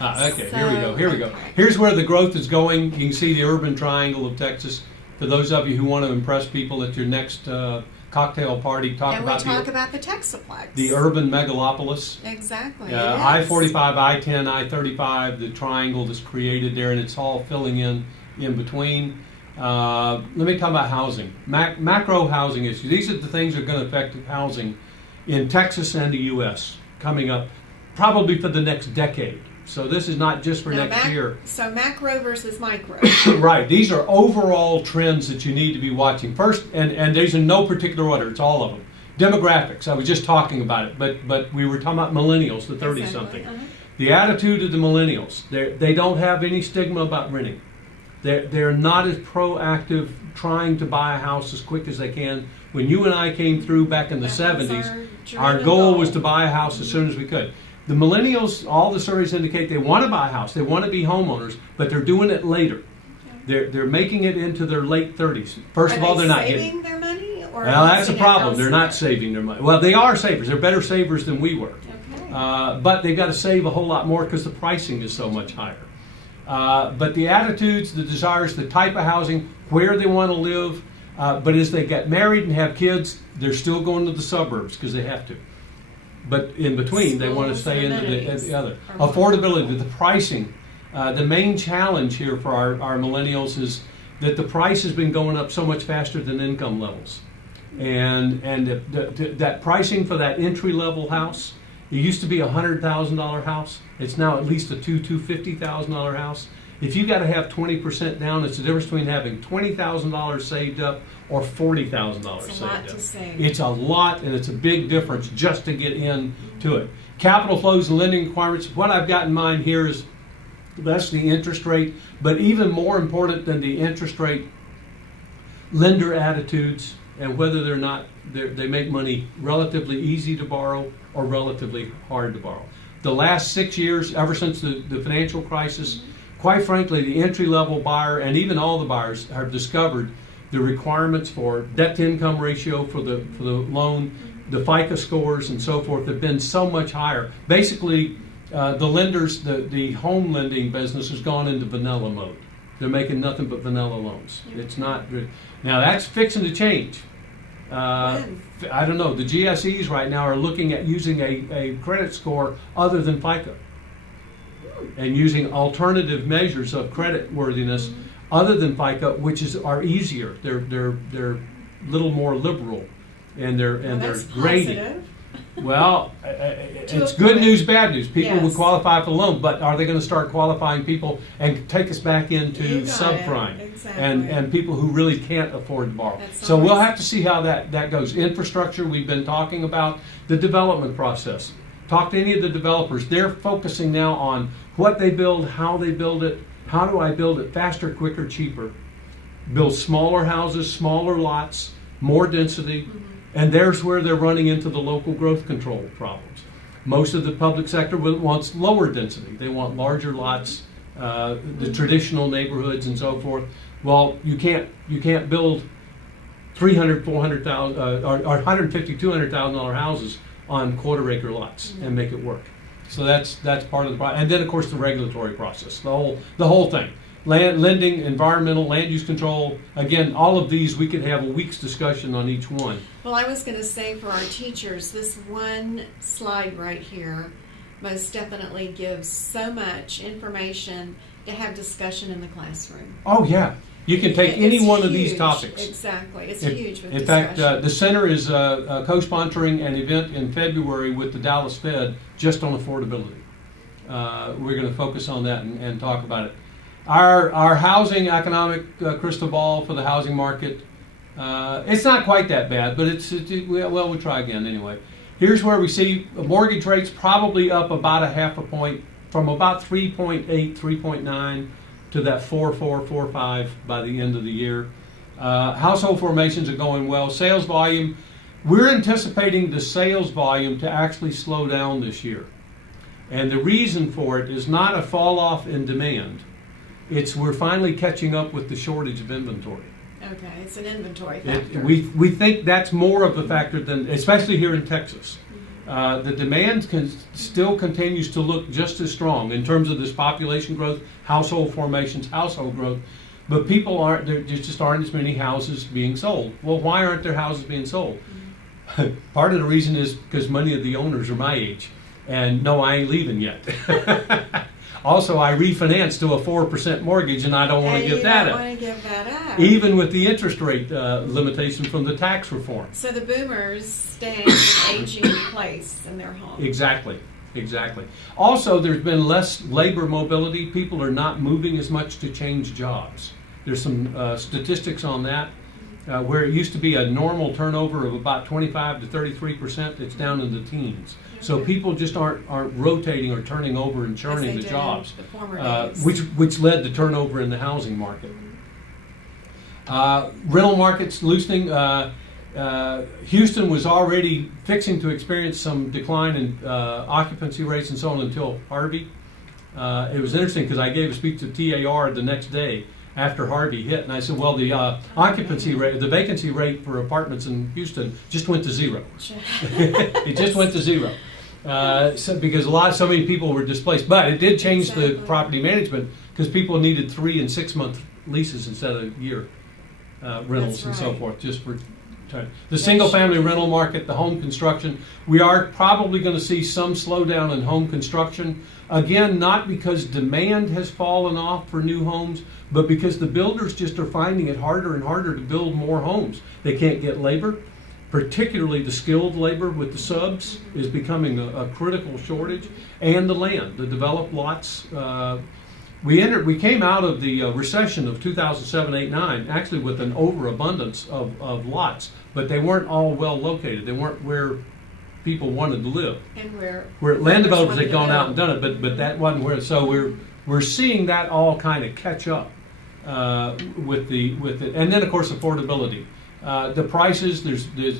Okay, here we go. Okay. Here's where the growth is going. You can see the urban triangle of Texas. For those of you who want to impress people at your next cocktail party, talk And about we talk about the Texaplex. the urban megalopolis. Exactly. I-45, I-10, I-35, the triangle that's created there, and it's all filling in between. Let me talk about housing. Macro housing issues. These are the things that are going to affect housing in Texas and the U.S. coming up probably for the next decade. So this is not just for next year. So macro versus micro. Right. These are overall trends that you need to be watching. First, and these in no particular order, it's all of them. Demographics, I was just talking about it, but we were talking about millennials, the 30-something. Exactly. The attitude of the millennials, they don't have any stigma about renting. They're not as proactive trying to buy a house as quick as they can. When you and I came through back in the 70s, our goal was to buy a house as soon as we could. The millennials, all the surveys indicate they want to buy a house, they want to be homeowners, but they're doing it later. They're making it into their late 30s. First of all, they're not saving their money, or well, that's a problem. They're not saving their money. Well, they are savers. They're better savers than we were. Okay. But they've got to save a whole lot more because the pricing is so much higher. But the attitudes, the desires, the type of housing, where they want to live, but as they get married and have kids, they're still going to the suburbs because they have to. But in between, they want to stay into the other. Affordability, the pricing. The main challenge here for our millennials is that the price has been going up so much faster than income levels. And that pricing for that entry-level house, it used to be a $100,000 house. It's now at least a $250,000 house. If you got to have 20% down, it's the difference between having $20,000 saved up or $40,000 saved up. It's a lot, and it's a big difference just to get into it. Capital flows and lending requirements. What I've got in mind here is that's the interest rate, but even more important than the interest rate, lender attitudes and whether they're not they make money relatively easy to borrow or relatively hard to borrow. The last 6 years, ever since the financial crisis, quite frankly, the entry-level buyer and even all the buyers have discovered the requirements for debt-to-income ratio for the loan, the FICO scores, and so forth have been so much higher. Basically, the lenders, the home lending business has gone into vanilla mode. They're making nothing but vanilla loans. It's not good. Now that's fixing to change. I don't know. The GSEs right now are looking at using a credit score other than FICO and using alternative measures of credit worthiness other than FICO, which are easier. They're a little more liberal in their grading. Positive. Well, it's good news, bad news. People would qualify for the loan, but are they going to start qualifying people and take us back into subprime and people who really can't afford to borrow? So we'll have to see how that goes. Infrastructure, we've been talking about the development process. Talk to any of the developers. They're focusing now on what they build, how they build it, how do I build it faster, quicker, cheaper, build smaller houses, smaller lots, more density. And there's where they're running into the local growth control problems. Most of the public sector wants lower density. They want larger lots, the traditional neighborhoods and so forth. Well, you can't build $300,000, $400,000 or $150,000, $200,000 houses on quarter-acre lots and make it work. So that's part of the problem. And then, of course, the regulatory process, the whole thing. Lending, environmental, land use control. Again, all of these, we could have a week's discussion on each one. Well, I was going to say for our teachers, this one slide right here most definitely gives so much information to have discussion in the classroom. Oh, yeah. You can take any one of these topics. Exactly. It's huge with discussion. In fact, the center is co-sponsoring an event in February with the Dallas Fed just on affordability. We're going to focus on that and talk about it. Our housing economic crystal ball for the housing market, it's not quite that bad, but we'll try again anyway. Here's where we see mortgage rates probably up about a half a point from about 3.8, 3.9 to that 4.5 by the end of the year. Household formations are going well. Sales volume, we're anticipating the sales volume to actually slow down this year. And the reason for it is not a fall off in demand. We're finally catching up with the shortage of inventory. Okay, it's an inventory factor. We think that's more of the factor than, especially here in Texas. The demand still continues to look just as strong in terms of this population growth, household formations, household growth. But people aren't, there just aren't as many houses being sold. Well, why aren't there houses being sold? Part of the reason is because many of the owners are my age. And no, I ain't leaving yet. Also, I refinanced to a 4% mortgage, and I don't want to give that up. You don't want to give that up. Even with the interest rate limitation from the tax reform. So the boomers stay in an aging place in their home. Exactly. Also, there's been less labor mobility. People are not moving as much to change jobs. There's some statistics on that. Where it used to be a normal turnover of about 25 to 33%, it's down in the teens. So people just aren't rotating or turning over and churning the jobs, which led to turnover in the housing market. Rental markets loosening. Houston was already fixing to experience some decline in occupancy rates and so on until Harvey. It was interesting because I gave a speech to TAR the next day after Harvey hit, and I said, well, the occupancy rate, the vacancy rate for apartments in Houston just went to zero. It just went to zero. Because so many people were displaced. But it did change the property management because people needed 3 and 6 month leases instead of year rentals and so forth, just for time. The single family rental market, the home construction, we are probably going to see some slowdown in home construction. Again, not because demand has fallen off for new homes, but because the builders just are finding it harder and harder to build more homes. They can't get labor. Particularly the skilled labor with the subs is becoming a critical shortage, and the land, the developed lots. We came out of the recession of 2007, 8, 9 actually with an overabundance of lots, but they weren't all well located. They weren't where people wanted to live. And where land developers had gone out and done it, but that wasn't where. So we're seeing that all kind of catch up with it, and then of course affordability. The prices,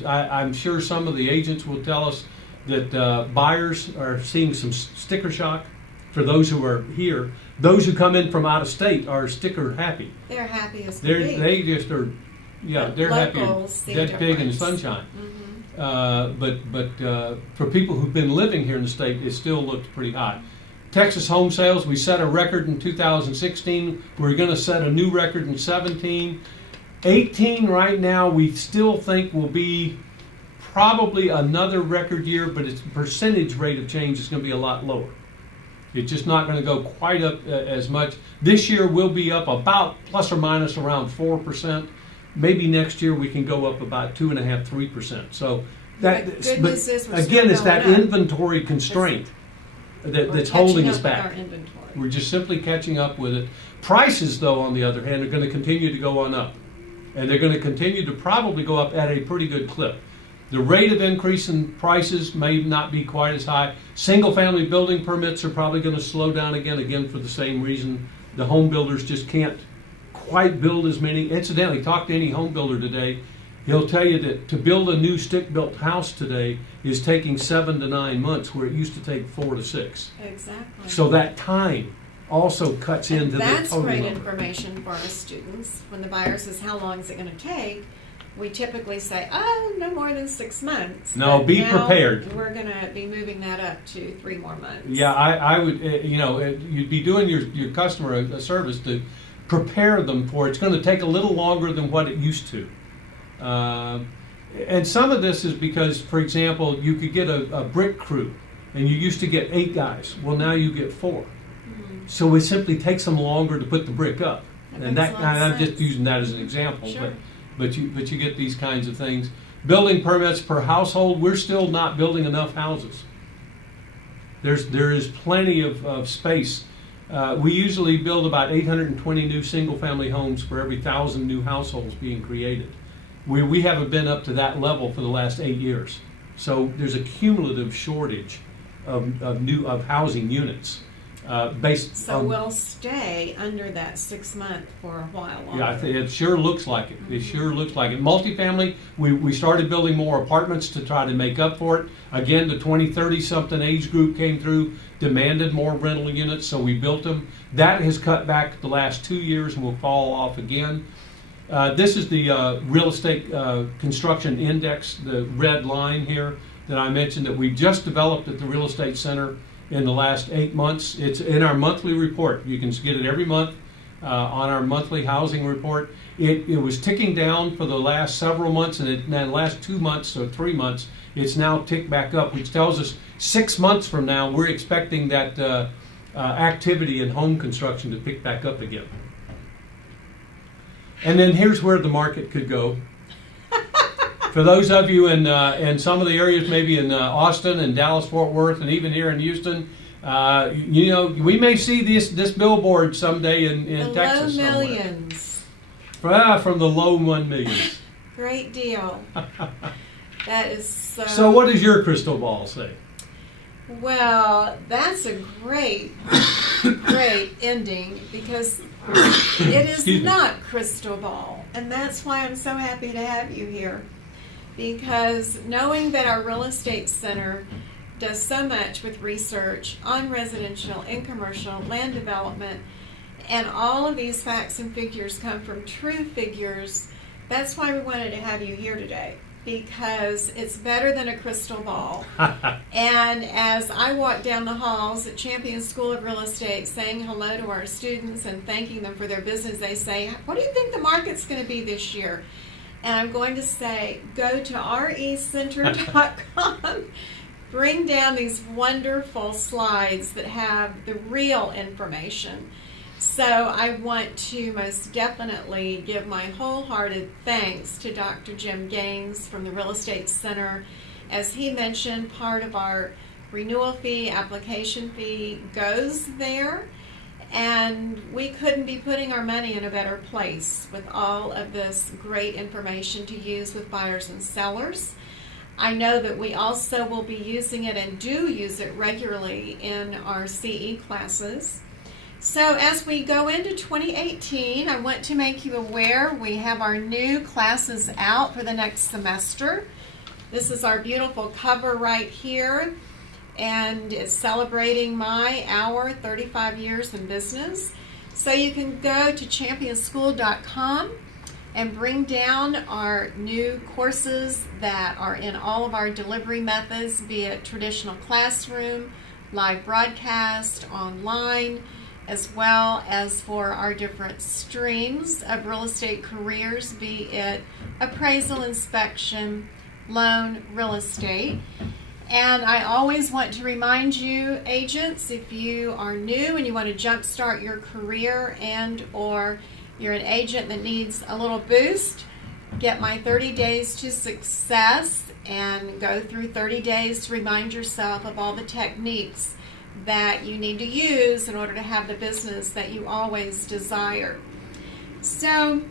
I'm sure some of the agents will tell us that buyers are seeing some sticker shock for those who are here. Those who come in from out of state are sticker happy. They're happy as can be. They just are, they're happy. Dead pig in the sunshine. But for people who've been living here in the state, it still looks pretty high. Texas home sales, we set a record in 2016. We're going to set a new record in 17. 18 right now, we still think will be probably another record year, but its percentage rate of change is going to be a lot lower. It's just not going to go quite up as much. This year we'll be up about plus or minus around 4%. Maybe next year we can go up about 2.5%, 3%. So that, but again, it's that inventory constraint that's holding us back. We're just simply catching up with it. Prices, though, on the other hand, are going to continue to go on up. And they're going to continue to probably go up at a pretty good clip. The rate of increase in prices may not be quite as high. Single-family building permits are probably going to slow down again for the same reason. The home builders just can't quite build as many. Incidentally, talk to any home builder today. He'll tell you that to build a new stick-built house today is taking 7 to 9 months, where it used to take 4 to 6. Exactly. So that time also cuts into the total That's great number. information for our students. When the buyer says, how long is it going to take? We typically say, oh, no more than 6 months. No, but be now prepared. We're going to be moving that up to 3 more months. Yeah, I would, you'd be doing your customer a service to prepare them for it's going to take a little longer than what it used to. And some of this is because, for example, you could get a brick crew, and you used to get 8 guys. Well, now you get 4. So it simply takes them longer to put the brick up, and I'm just using that as an example. Sure. But you get these kinds of things. Building permits per household, we're still not building enough houses. There is plenty of space. We usually build about 820 new single-family homes for every 1,000 new households being created. We haven't been up to that level for the last 8 years. So there's a cumulative shortage of housing units. So we'll stay under that 6 month for a while longer. Yeah, it sure looks like it. It sure looks like it. Multifamily, we started building more apartments to try to make up for it. Again, the 20, 30-something age group came through, demanded more rental units, so we built them. That has cut back the last 2 years and will fall off again. This is the real estate construction index, the red line here that I mentioned that we just developed at the Real Estate Center in the last 8 months. It's in our monthly report. You can get it every month. on our monthly housing report. It was ticking down for the last several months, and in the last 2 months or 3 months, it's now ticked back up, which tells us 6 months from now we're expecting that activity in home construction to pick back up again. And then here's where the market could go. For those of you in some of the areas, maybe in Austin and Dallas, Fort Worth, and even here in Houston, we may see this billboard someday in Texas. Low somewhere. millions. From the low 1 million. Great deal. That is so. So what does your crystal ball say? Well, that's a great ending, because it is not crystal ball. And that's why I'm so happy to have you here. Because knowing that our real estate center does so much with research on residential and commercial land development, and all of these facts and figures come from true figures, that's why we wanted to have you here today. Because it's better than a crystal ball. And as I walk down the halls at Champion School of Real Estate saying hello to our students and thanking them for their business, they say, what do you think the market's going to be this year? And I'm going to say, go to recenter.com, bring down these wonderful slides that have the real information. So I want to most definitely give my wholehearted thanks to Dr. Jim Gaines from the Real Estate Center. As he mentioned, part of our renewal fee, application fee goes there. And we couldn't be putting our money in a better place with all of this great information to use with buyers and sellers. I know that we also will be using it and do use it regularly in our CE classes. So as we go into 2018, I want to make you aware we have our new classes out for the next semester. This is our beautiful cover right here. And it's celebrating our 35 years in business. So you can go to championschool.com and bring down our new courses that are in all of our delivery methods, be it traditional classroom, live broadcast, online, as well as for our different streams of real estate careers, be it appraisal, inspection, loan, real estate. And I always want to remind you, agents, if you are new and you want to jumpstart your career and or you're an agent that needs a little boost, get my 30 Days to Success and go through 30 days to remind yourself of all the techniques that you need to use in order to have the business that you always desire. So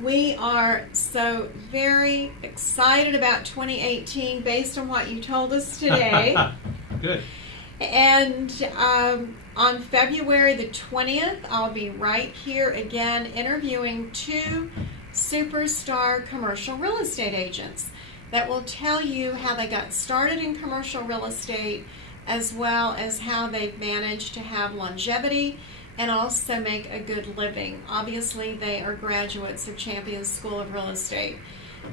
we are so very excited about 2018 based on what you told us today. Good. And on February the 20th, I'll be right here again interviewing 2 superstar commercial real estate agents that will tell you how they got started in commercial real estate, as well as how they've managed to have longevity and also make a good living. Obviously, they are graduates of Champion School of Real Estate.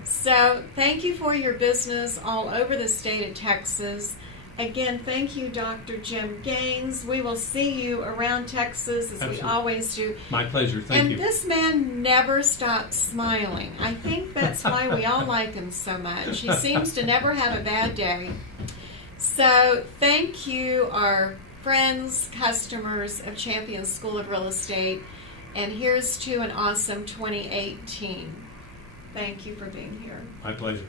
So thank you for your business all over the state of Texas. Again, thank you, Dr. Jim Gaines. We will see you around Texas, as we always do. My pleasure. Thank you. And this man never stops smiling. I think that's why we all like him so much. He seems to never have a bad day. So thank you, our friends, customers of Champion School of Real Estate, and here's to an awesome 2018. Thank you for being here. My pleasure.